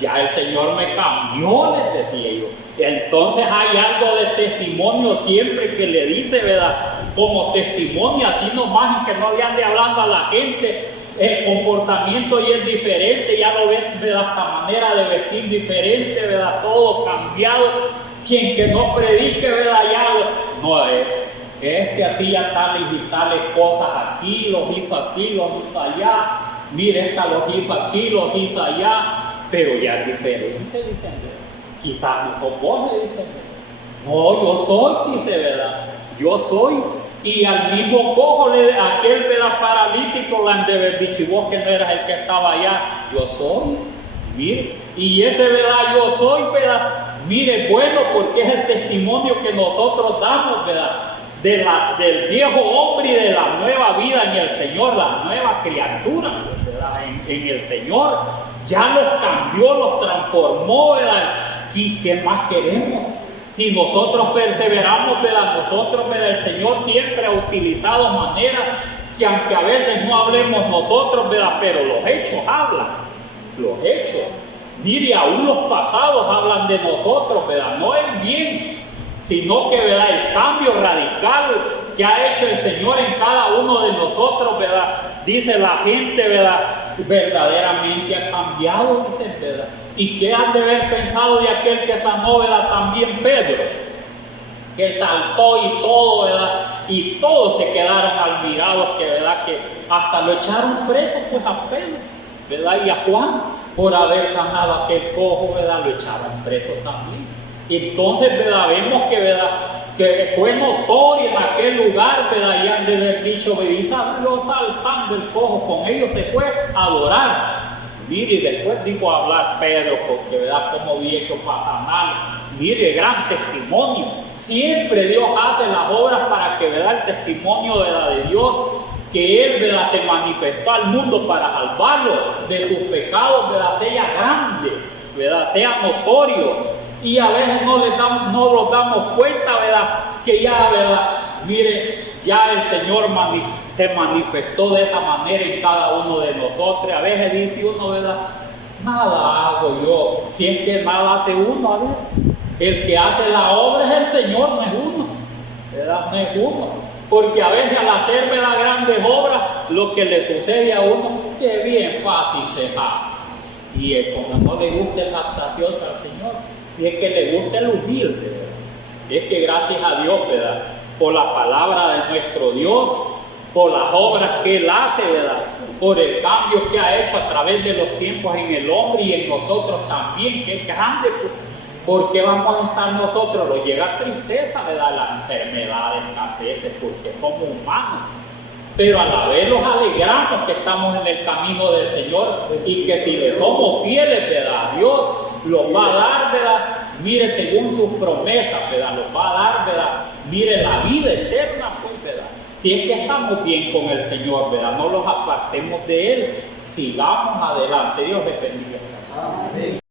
Ya el Señor me cambió, les decía yo. Entonces hay algo de testimonio siempre que le dice, ¿verdad?, como testimonio, así nomás, en que no le ande hablando a la gente, el comportamiento ya es diferente, ya lo ven, ¿verdad?, esta manera de vestir diferente, ¿verdad?, todo cambiado. Quien que no predique, ¿verdad?, ya no es que hacía tales y tales cosas aquí, los hizo allá, mire, esta los hizo aquí, los hizo allá. Pero ya es diferente, dicen. Quizás no sos vos, me dicen. No, yo soy, dice, ¿verdad? Yo soy. Y al mismo cojo, aquel, ¿verdad?, paralítico, le han de haber dicho, y vos que no eras el que estaba allá, yo soy. Mire, y ese, ¿verdad?, yo soy, ¿verdad? Mire, bueno, porque es el testimonio que nosotros damos, ¿verdad?, del viejo hombre y de la nueva vida en el Señor, la nueva criatura, ¿verdad?, en el Señor. Ya los cambió, los transformó, ¿verdad? ¿Y qué más queremos? Si nosotros perseveramos, ¿verdad?, nosotros, ¿verdad?, el Señor siempre ha utilizado maneras que, aunque a veces no hablemos nosotros, ¿verdad?, pero los hechos hablan, los hechos. Mire, aún los pasados hablan de nosotros, ¿verdad?, no el bien, sino que, ¿verdad?, el cambio radical que ha hecho el Señor en cada uno de nosotros, ¿verdad? Dice la gente, ¿verdad?, verdaderamente ha cambiado, dicen, ¿verdad? ¿Y qué han de haber pensado de aquel que sanó, ¿verdad?, también Pedro? Que saltó y todo, ¿verdad? Y todos se quedaron admirados, que, ¿verdad?, que hasta lo echaron preso, pues, a Pedro, ¿verdad?, y a Juan, por haber sanado a aquel cojo, ¿verdad?, lo echaron preso también. Entonces, ¿verdad?, vemos que, ¿verdad?, que fue notorio en aquel lugar, ¿verdad?, y han de haber dicho, lo saltando el cojo, con ellos se fue a adorar. Mire, y después dijo a hablar Pedro, porque, ¿verdad?, como había hecho para sanar. Mire, gran testimonio. Siempre Dios hace las obras para que, ¿verdad?, el testimonio, ¿verdad?, de Dios, que Él, ¿verdad?, se manifestó al mundo para salvarlo de sus pecados, ¿verdad?, sea grande, ¿verdad?, sea notorio. Y a veces no nos damos cuenta, ¿verdad?, que ya, ¿verdad?, mire, ya el Señor se manifestó de esa manera en cada uno de nosotros. A veces dice uno, ¿verdad?, nada hago yo. Si es que nada hace uno, a ver, el que hace la obra es el Señor, no es uno, ¿verdad?, no es uno. Porque a veces al hacer, ¿verdad?, grandes obras, lo que le sucede a uno, que bien fácil se va. Y como no le gusta la actuación al Señor, y es que le gusta el humilde, ¿verdad? Es que gracias a Dios, ¿verdad?, por la palabra de nuestro Dios, por las obras que Él hace, ¿verdad?, por el cambio que ha hecho a través de los tiempos en el hombre y en nosotros también, que es grande, pues, porque vamos a estar nosotros, nos llega tristeza, ¿verdad?, las enfermedades, escaseces, porque somos humanos. Pero a la vez los alegramos que estamos en el camino del Señor y que si le somos fieles, ¿verdad?, Dios los va a dar, ¿verdad?, mire, según sus promesas, ¿verdad?, los va a dar, ¿verdad?, mire, la vida eterna, pues, ¿verdad?, si es que estamos bien con el Señor, ¿verdad?, no los apartemos de Él, sigamos adelante. Dios les bendiga. Amén.